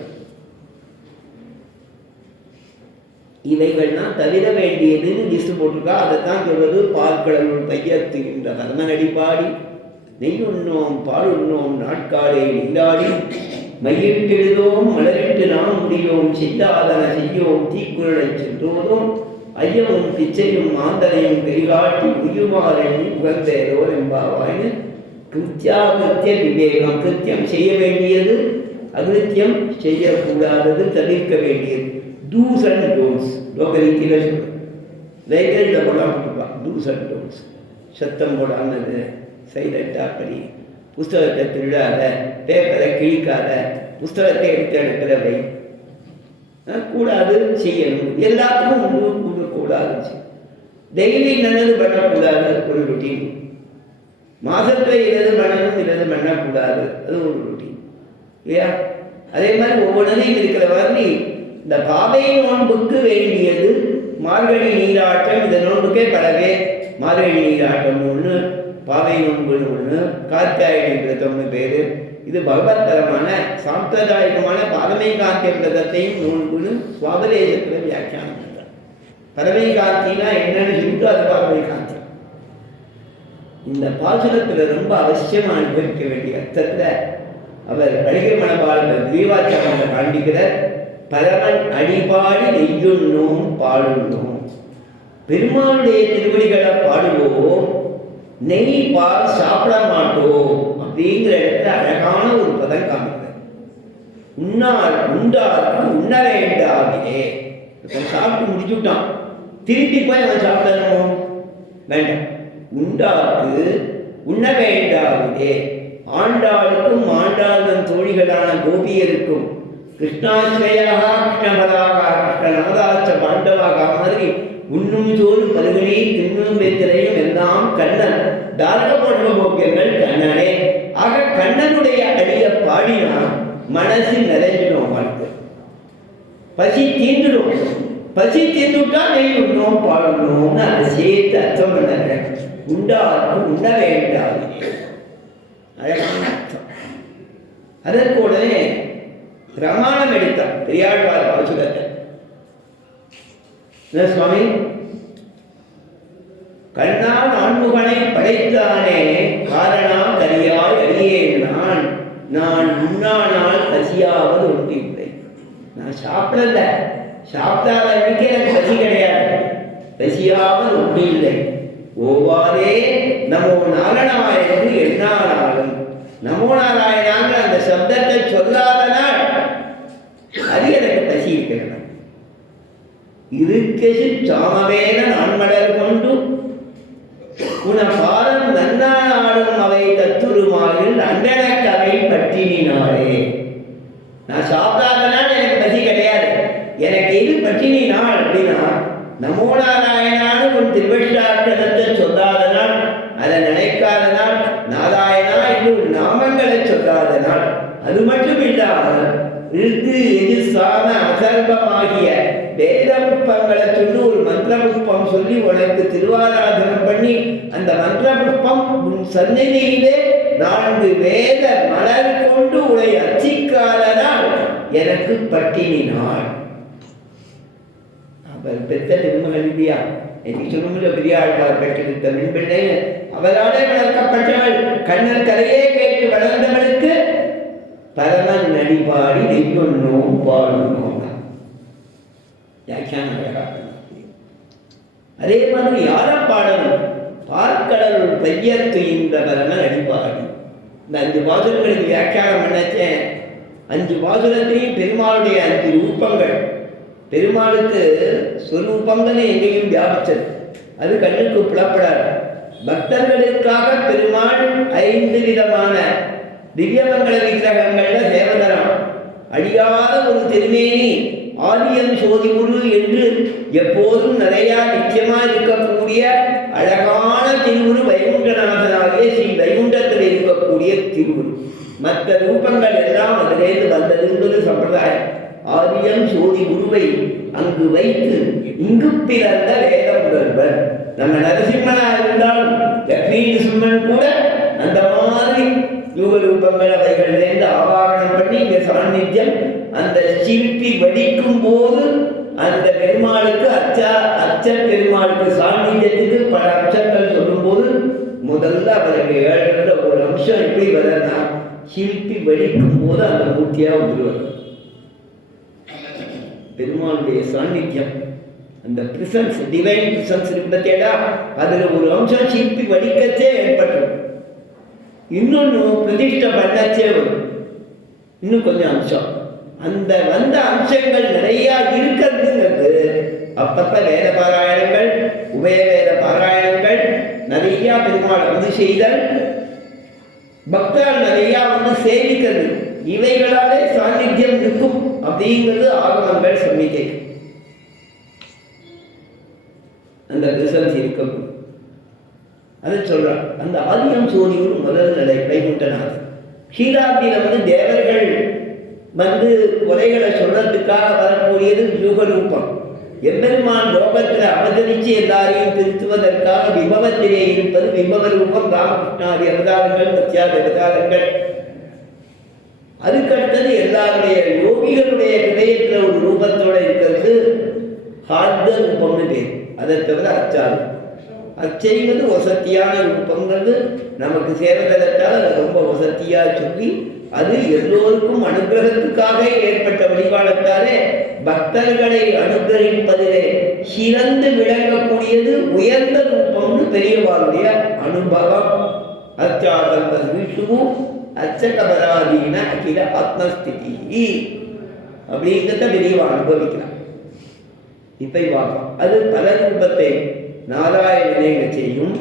இவைகள்லாம் தவிர வேண்டியதுன்னு லிஸ்ட் போட்டிருக்கா. அதைத்தான் சொல்வது. பார்க்கடலுள் கையத்துகின்ற வர்மனடி பாடி, நெய் உண்ணோம் பால் உண்ணோம் நாட்காலே நீராடி, மையிட்டெழுதோம் மலரிட்டு நாம் முடியோம், செய்யாதன செய்யோம் தீக்குறளை சென்றோதும், ஐயமும் பிச்சையும் மாந்தனையும் கைகாட்டி உயுமாறெண்ணி உகந்தேரோர் என்பாவாய்னு கிருத்தியாகிருத்திய விவேகம். கிருத்தியம் செய்ய வேண்டியது, அகிருத்தியம் செய்யக்கூடாதது, தவிர்க்க வேண்டியது. Two's and don'ts. லோகரீதியில் லைப்ரரியில் போடாமல் கொடுப்பான். Do's and don'ts. சத்தம் போடாமல் சைலண்டாக படி, புஸ்தகத்தை திருடாத, பேப்பரை கிழிக்காத, புஸ்தகத்தை எடுத்த இடத்துல வை, கூடாது செய்யணும். எல்லாத்துக்கும் ஒன்று கூடாது. டெய்லி நல்லது பண்ணக்கூடாது, ஒரு ரொட்டீன். மாதத்தில் இதது பண்ணணும், இதது பண்ணக்கூடாது, அது ஒரு ரொட்டீன் இல்லையா? அதே மாதிரி ஒவ்வொன்றையும் இருக்கிற மாதிரி இந்த பாவை நோன்புக்கு வேண்டியது மார்கழி நீராட்டம். இந்த நோன்புக்கே பலவே மார்கழி நீராட்டம் ஒன்று, பாவை நோன்புன்னு ஒன்று, கார்த்தியாயனி விரதம்னு பேர். இது பகவத்தரமான சாம்பிரதாயிகமான பாரமை காந்திய விரதத்தையும் நோன்புன்னு சுவாபதேசத்தில் வியாக்கியானம் பண்ணுறார். பரமைகாந்தினா என்னன்னு சொல்லிட்டு அது பரமைகாந்தி. இந்த பாசுரத்தில் ரொம்ப அவசியமாக அனுபவிக்க வேண்டிய அர்த்தத்தில் அவர் அழகிய மனபாளர் தீவாச்சாரத்தை காண்பிக்கிற பரமன் அடிபாடி நெய்யுண்ணோம் பாடுண்ணோம். பெருமானுடைய திருவடிகளை பாடுவோம், நெய் பால் சாப்பிட மாட்டோம் அப்படிங்கிற இடத்துல அழகான ஒரு பதம் காமிக்கிறார். உண்ணார் உண்டாருக்கு உண்ண வேண்டாமே. சாப்பிட்டு முடிச்சுட்டான், திருப்பி போய் அவன் சாப்பிடணும் வேண்டாம். உண்டாருக்கு உண்ண வேண்டாமே. ஆண்டாளுக்கும் ஆண்டாளன் தோழிகளான கோபியருக்கும் கிருஷ்ணாஸ்ரயாக கிருஷ்ணபதாக கிருஷ்ணநாதாச்ச பாண்டவாக மாதிரி உண்ணும் சோறு பருகனி தின்னும் வெத்திரையும் எல்லாம் கண்ணன் தாரக போக்கியங்கள் கண்ணனே. ஆக கண்ணனுடைய அடிய பாடினா மனசு நிறைஞ்சிடும், வாழ்க்கை பசி தீண்டுடும். பசி தீண்டுட்டா நெய் உண்ணோம் பாடணும்னு அதை சேர்த்து அர்த்தம் பண்ண. உண்டாருக்கு உண்ண வேண்டாது அழகான அர்த்தம். அதற்குடனே பிரமாணம் எடுத்தான் பெரியாழ்வார் பாசுரத்தை. சுவாமி, கண்ணான் ஆண்முகனை படைத்தானே காரணா கரியாய் அறியேன் நான், நான் உண்ணானால் பசியாவது ஒன்றில்லை. நான் சாப்பிடல, சாப்பிட்டாத அன்னைக்கு எனக்கு பசி கிடையாது, பசியாவது ஒன்றில்லை. ஓவாதே நமோ நாராயணா என்று எண்ணானாலும் நமோ நாராயணாங்க அந்த சப்தத்தை சொல்லாத நாள் அது எனக்கு பசி இருக்கிறது. இருக்கசி சாமவேன நான்மலர் கொண்டு உனபாரம் நன்னாடும் அவை தத்துருமாயில் அண்டனக்கு அவை பட்டினினாலே. நான் சாப்பிடாதனால் எனக்கு பசி கிடையாது, எனக்கு எது பட்டினி நாள் அப்படின்னா நமோ நாராயணான்னு உன் திருவஷ்டாட்சரத்தை சொல்லாதனால், அதை நினைக்காதனால், நாராயணா என்று நாமங்களை சொல்லாதனால், அது மட்டும் இல்லாமல் இருக்கு எது சாம அசர்வமாகிய வேத புஷ்பங்களை சொல்லி ஒரு மந்திர புஷ்பம் சொல்லி உனக்கு திருவாராதனம் பண்ணி அந்த மந்திர புஷ்பம் உன் சந்நிதியிலே 4 வேத மலர் கொண்டு உடைய அச்சிக்காதனால் எனக்கு பட்டினி நாள். அவர் பெற்ற திருமகள் இல்லையா, எனக்கு சொல்லும்போது பெரியாழ்வார் பெற்றிருந்த மின்பெண்ணை அவராலே வளர்க்கப்பட்டவள். கண்ணன் கரையே கேட்டு வளர்ந்தவளுக்கு பரமன் நடிபாடி நெய்யொன்னோம் பாடணும். அதே மாதிரி யார பாடணும், பார்க்கடல் பையத்து இந்த பரமன் அடிபாடி. இந்த 5 பாசுரங்களுக்கு வியாக்கியானம் பண்ணச்சேன். 5 பாசுரத்திலையும் பெருமாளுடைய 5 ரூபங்கள். பெருமாளுக்கு சொரூபங்கள் எங்கேயும் வியாபிச்சது, அது கண்ணுக்கு புலப்படாது. பக்தர்களுக்காக பெருமாள் 5 விதமான திவ்யமங்கள விக்கிரகங்கள்ல தேவதரம் அழியாத ஒரு திருமேனி ஆதியம் சோதிமுரு என்று எப்போதும் நிறையா நிச்சயமா இருக்கக்கூடிய அழகான திருவுரு வைகுண்டநாதனாகிய ஸ்ரீ வைகுண்டத்தில் இருக்கக்கூடிய திருவுரு. மற்ற ரூபங்கள் எல்லாம் அதிலேருந்து வந்ததுங்கிறது சம்பிரதாயம். ஆதியம் சோதி குருவை அங்கு வைத்து இங்கு பிறந்த வேத முதல்வர். நம்ம நரசிம்மனா இருந்தாலும் லக்ஷ்மி நரசிம்மன் கூட அந்த மாதிரி யுக ரூபங்கள் அவைகளிலிருந்து ஆவாரணம் பண்ணி இங்க சாநித்தியம் அந்த சிற்பி வடிக்கும் போது அந்த பெருமாளுக்கு அச்ச பெருமாளுக்கு சாநித்தியத்துக்கு பல அம்சங்கள் சொல்லும் போது முதல்ல அவருக்கு ஏழுகிற ஒரு அம்சம் எப்படி வரனா, சிற்பி வடிக்கும் போது அந்த மூர்த்தியா வந்துருவார். பெருமாளுடைய சாநித்தியம், அந்த பிரசன்ஸ், டிவைன் பிரசன்ஸ் இருப்பதேடா, அதுல ஒரு அம்சம் சிற்பி வடிக்கச்சே ஏற்பட்டு, இன்னொன்னு பிரதிஷ்டை பண்ணச்சே வரும், இன்னும் கொஞ்சம் அம்சம். அந்த வந்த அம்சங்கள் நிறைய இருக்கிறதுங்கிறது அப்பப்ப வேத பாராயணங்கள், உபய வேத பாராயணங்கள் நிறைய பெருமாள் வந்து செய்தல், பக்தர்கள் நிறைய வந்து சேவிக்கிறது, இவைகளாலே சாநித்தியம் இருக்கும் அப்படிங்கிறது ஆகமங்கள் சம்மிக்கை. அந்த ரிசல்ட் இருக்கும். அதை சொல்றான். அந்த ஆதியம் சோதியூர் முதல் நிலை வைகுண்டநாதன். ஷீராப்தியில வந்து தேவர்கள் வந்து கொலைகளை சொல்றதுக்காக வரக்கூடியது யுகரூபம். எம்பெருமான் லோகத்தில் அவதரித்து எல்லாரையும் திருத்துவதற்காக விபவத்திலே இருப்பது விபவ ரூபம். ராமகிருஷ்ணாதி அவதாரங்கள், மத்தியாதி அவதாரங்கள். அதுக்கடுத்தது எல்லாருடைய யோகிகளுடைய ஹிருதயத்தில் ஒரு ரூபத்தோட இருக்கிறது ஹார்த ரூபம்னு பேர். அதை தவிர அச்சாரு அச்சைங்கிறது வசத்தியான ரூபங்கிறது நமக்கு சேவகத்தால் ரொம்ப வசத்தியாக சொல்லி அது எல்லோருக்கும் அனுகிரகத்துக்காக ஏற்பட்ட வழிபாடத்தாலே பக்தர்களை அனுகிரகிப்பதிலே சிறந்து விளங்கக்கூடியது உயர்ந்த ரூபம்னு பெரியவாளுடைய அனுபவம். அச்சாதந்த விஷ்ணு அச்சகபராதீன அகில ஆத்மஸ்திதி அப்படிங்கிறத பெரியவா அனுபவிக்கிறான். இப்ப பார்ப்போம். அது பல ரூபத்தை நாராயணனே செய்யும்.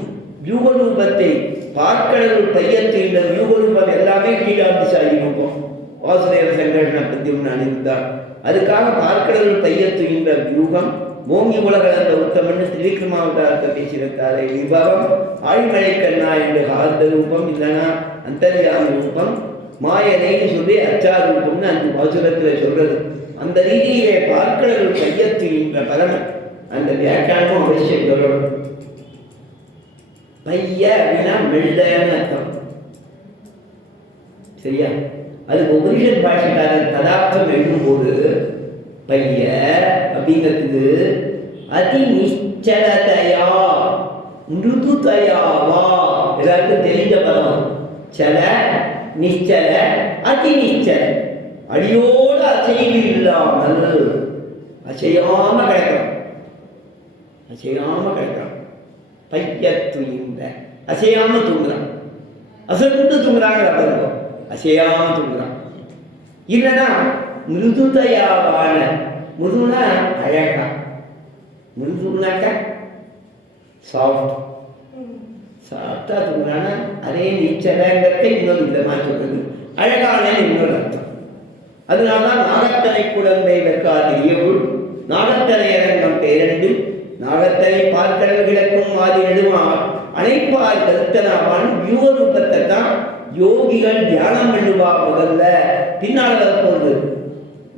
யூகரூபத்தை பார்க்கடவுள் பையத்தில் யூகரூபம் எல்லாமே கீழாதிசாயி ரூபம். வாசுதேவ சங்கர்ஷண பத்தியம் அணிந்தார். அதுக்காக பார்க்கடவுள் பையத்துகின்ற யூகம் ஓங்கி உலகளந்த உத்தமன்னு திரிவிக்ரமாவதாரத்தை பேசியிருத்தாரே விபவம் ஆழ்மழை கண்ணா என்று ஆர்த்த ரூபம் இல்லைன்னா அந்தர்யாம ரூபம் மாயனைன்னு சொல்லி அச்சா ரூபம்னு அந்த பாசுரத்தில் சொல்றது. அந்த ரீதியிலே பார்க்கடவுள் பையத்துகின்ற பலன் அந்த வியாக்கியானமும் அவசியம் சொல்லணும். பைய அப்படின்னா மெல்லன்னு அர்த்தம். சரியா? அதுக்கு உபனிஷத் பாஷைக்காரர் பதார்த்தம் எழுதும்போது பைய அப்படிங்கிறதுக்கு அதி நிச்சலதையா மிருதுதயாவா எல்லாருக்கும் தெரிஞ்ச பதம். சல நிச்சல அதி நிச்சல அடியோடு அசைவு இல்லாமல் அசையாம கிடக்கிறோம். அசையாம கிடக்கிறான். பைய துயின்ற அசையாம தூங்குறான். அசந்து தூங்குறாங்க பாருங்க. அசையாம தூங்குறான். இல்லைன்னா மிருதுதயாவான மிருதுனா அழகா, மிருதுனாக்க சாஃப்ட் சாஃப்டா தூங்குறான்னா அதே நீச்சலங்கிறத இன்னொரு விதமாக சொல்றது. அழகான இன்னொரு அர்த்தம். அதனால்தான் நாகத்தனை குழந்தை வெக்காதிரியவுள் நாகத்தனை அரங்கம் பேரண்டு நாகத்தனை பார்க்கடல் கிழக்கும் மாறி நெடுமாள் அனைப்பால் கருத்தனாவான் யூகரூபத்தை தான் யோகிகள் தியானம் பண்ணுவா. முதல்ல பின்னால் வரப்போகுது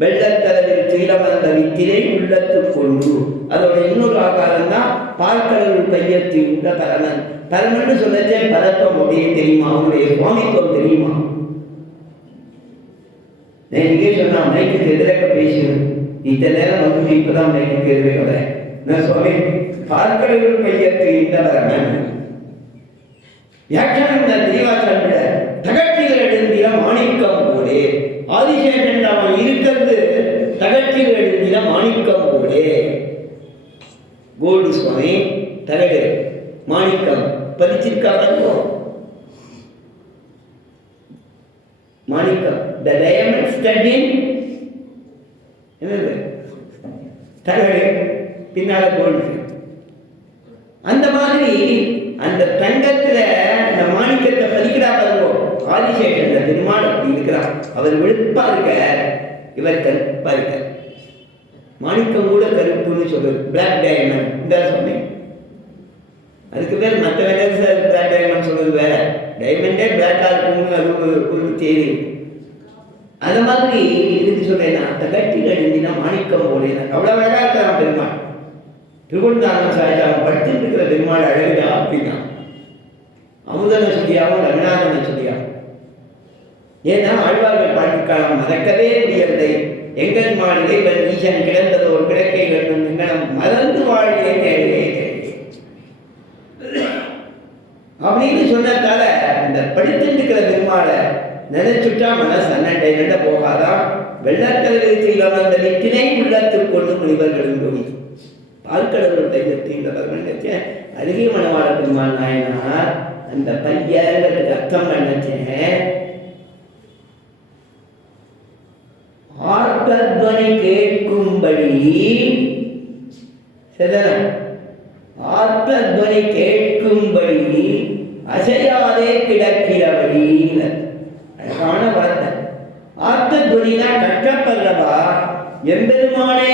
வெள்ளத்தளவில் துயிலமர்ந்த வித்திரை உள்ளத்து கொண்டு அதோட இன்னொரு ஆகாரம் தான் பார்க்கடல் கையத்தின்ற பரமன். பரமன்னு சொல்லச்சே பரத்துவம் அப்படியே தெரியுமா? அவனுடைய சுவாமித்துவம் தெரியுமா? நேற்று சொன்னா மைக்கு எதிராக பேசணும். இத்தனை நேரம் வந்து இப்பதான் மைக்கு எதிராக வரேன். நான் சுவாமி பார்க்கடல் கையத்தின்ற பரமன் வியாக்கியானம் தெளிவாக்கம் விட தகட்டிகள் எழுந்திர மாணிக்கம் போலே. ஆதிசேஷன் அவன் இருக்கிறது தகட்டிகள் எழுந்திர மாணிக்கம் போலே. கோல்டு சுவாமி தகடு மாணிக்கம் பதிச்சிருக்கா பாருங்க. மாணிக்கம் the diamond stud in என்னது தகடு பின்னால கோல்டு. அந்த மாதிரி அந்த தங்கத்துல அந்த மாணிக்கத்தை பதிக்கிறா பாருங்க. ஆதிசேஷன் பெருமாள் அப்படி இருக்கிறார். அவர் வெளுப்பா இருக்க, இவர் கருப்பா இருக்க. மாணிக்கம் கூட கருப்புன்னு சொல்றது பிளாக் டைமண்ட். இந்த சொன்னேன் அதுக்கு பேர் மற்ற வேலை பிளாக் டைமண்ட் சொல்றது வேற. டைமண்டே பிளாக்கா இருக்கும்னு அது ஒரு தேதி. அந்த மாதிரி இதுக்கு சொல்றேன். அந்த கட்டிகள் இருந்தீங்கன்னா மாணிக்கம் போலேன்னா அவ்வளோ அழகா இருக்கிறான் பெருமாள். திருவண்ணாமலை சாய்தாரம் படுத்து இருக்கிற பெருமாள் அழகுதா அப்படின்னா அமுதனை சொல்லியாவும் ரங்கநாதனை சொல்லியாவும். ஏன்னா ஆழ்வார்கள் பாட்டுக்காலம் மறக்கவே முடியவில்லை. எங்கள் மாளிகை வன் ஈசன் கிடந்தது ஒரு கிடக்கை வேண்டும் எங்கனம் மறந்து வாழ்கிறேன் அப்படின்னு சொன்னதால இந்த படித்திருக்கிற பெருமாளை நினைச்சுட்டா மனசு அண்ணண்டை நட போகாதான். வெள்ளக்கடலில் செய்யலாம் அந்த நித்தினை உள்ளத்துக் கொண்டு முனிவர்களும் போய் பால்கடவுள் தைரியத்தை அருகே மனவாள பெருமாள் நாயனார் அந்த பையனுக்கு அர்த்தம் நினைச்சேன். ஆர்த்தத்வனி கேட்கும்படி ஆர்த்தத்வனி கேட்கும்படி அசையாதே கிடக்கிறபடி. அழகான வார்த்தை. ஆர்த்தத்வனினா கஷ்டப்படுறவா எம்பெருமானே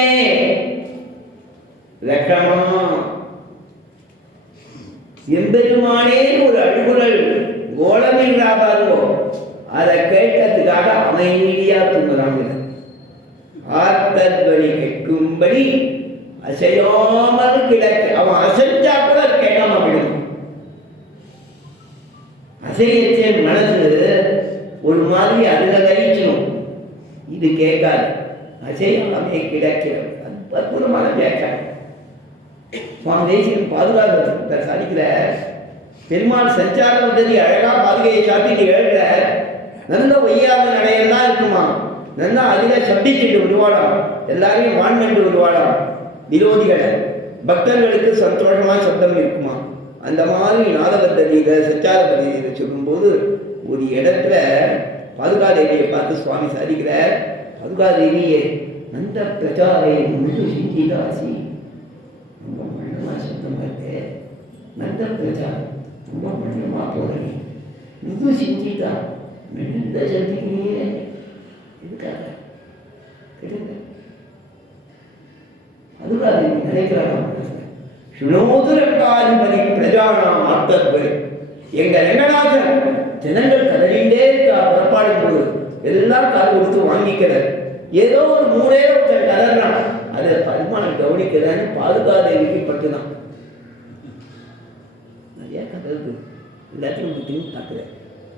ரக்கமா எம்பெருமானே ஒரு அழுகுரல் கோலமின்றா பாருங்கோ. அதை கேட்கறதுக்காக அமைதியா தூங்குறாங்க. ஆர்த்தத்வனி கேட்கும்படி அசையாமல் கிடக்க. அவன் அசைஞ்சா கூட அது கேட்காம விடும். அசையச்சே மனசு ஒரு மாதிரி அருகதைச்சணும். இது கேட்காது. அசையாமே கிடக்கிறது. அற்புதமான வியாக்கியானம். சுவாமி தேசியம் பாதுகாப்பு சாதிக்கிற பெருமாள் சஞ்சார பദ്ധதி அழகா பாதுகையை சாத்திட்டு ஏழுற நல்ல ஒய்யாத நடையெல்லாம் இருக்குமா, நல்லா அதில் சப்திச்சுட்டு விடுவாடாம், எல்லாரையும் வாழ்ந்து விடுவாடாம், விரோதிகளை பக்தர்களுக்கு சந்தோஷமா சப்தம் இருக்குமா. அந்த மாதிரி நாதபத்ததியில சச்சார பദ്ധதியில சொல்லும்போது ஒரு இடத்துல பாதுகாதேவியை பார்த்து சுவாமி சாதிக்கிற, பாதுகாதேவியே நந்த பிரச்சாரை முழு சிந்திதாசி, ரொம்ப மண்டமா சப்தம் வருது, நந்த பிரச்சாரம் ரொம்ப மண்டமா போகிறேன், முழு சிந்திதா மெல்ல சந்திக்கிறீங்க எதுக்காக கேளுங்க. பாதுகாதேவி நினைக்கிறாங்க, சுனோது ரங்காதிபதி பிரஜானாம் ஆத்தத்வரி, எங்க ரங்கநாதன் ஜனங்கள் கதறிண்டே இருக்கா புறப்பாடும் போது எல்லாம் காது கொடுத்து வாங்கிக்கிறார். ஏதோ ஒரு மூணே ஒருத்தன் கதறான், அதை பெருமாள் கவனிக்கிறான்னு பாதுகாதேவிக்கு பட்டுதான். நிறைய கதறது எல்லாத்தையும் திரும்பி பார்க்குறேன்.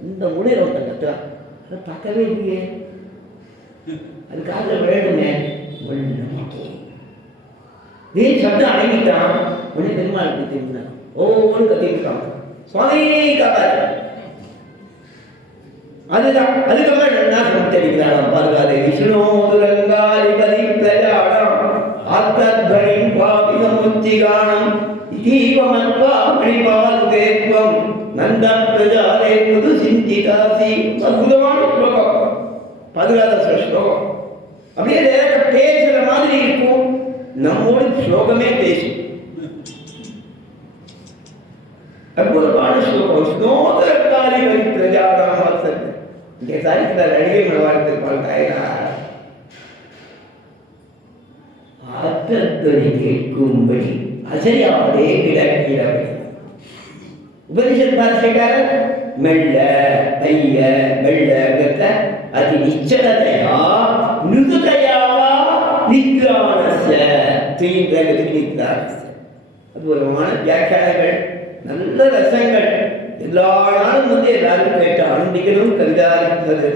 இந்த மூலையில் ஒருத்தன் கத்துறான், அதை பார்க்கவே இல்லையே, அதுக்காக வேணுமே நீ சப்தம் அடங்கிட்டான். உடனே பெருமாளுக்கு திரும்பினான், ஓன்னு கத்திருக்கான், சுவாமி காப்பாற்ற. அதுதான் அதுக்கப்புறம் என்ன சமத்தடிக்கிறான் பாருகாதே, விஷ்ணோதுரங்காதிபதி பிரஜாடம் ஆத்தத்வனிம் பாபிதமுச்சிகானம் இதீவமத்வா மணிபாதுகேத்வம் நந்த பிரஜாதே புது சிந்திதாசி. அற்புதமான ஸ்லோகம், பாதுகாத ஸ்லோகம். அப்படியே நேரத்தை பேசுற மாதிரி இருக்கும், நம்மோடு ஸ்லோகமே பேசும். அற்புதமான ஸ்லோகம். ஸ்னோதரங்காதிபதி பிரஜாடம் ஆத்தத். இங்கே சாதிக்கிறார் அழகை மனவாளத்திற்பால் தாயார், ஆத்தத்வனி கேட்கும்படி அசையாதே கிடக்கிறபடி. உபனிஷத் பாஷைக்காரர் மெல்ல தைய மெல்ல அதி நிச்சலதையா மிருதுதையாவா நிக்ரானஸ்ய நிக்கிறார். அற்புதமான வியாக்கியானங்கள், நல்ல ரசங்கள். எல்லா நாளும் வந்து எல்லாரும் கேட்ட ஆனந்திக்கணும். கவிதா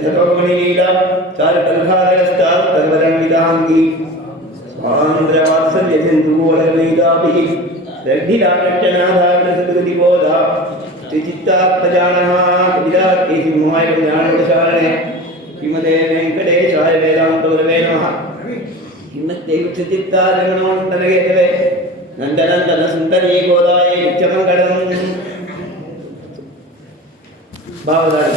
சகோமணிலீலா சாரு கல்காரஸ்தா தர்வரன் விதாங்கி ஆந்திர வாத்சல்ய சிந்துவோலமைதாபி ரக்திராகட்டநாதாரண போதா சித்தாத்மஜானஹா கவிதா கேசிம்மாய ஞானோடசாரணே ஸ்ரீமதே வெங்கடேசாய வேதாந்தகுரவே நமஹ. ஸ்ரீமத்தே சித்தாரங்கணோந்தரகேதவே நந்தநந்தன சுந்தரி கோதாய நித்யமங்கலம். பாவதாரி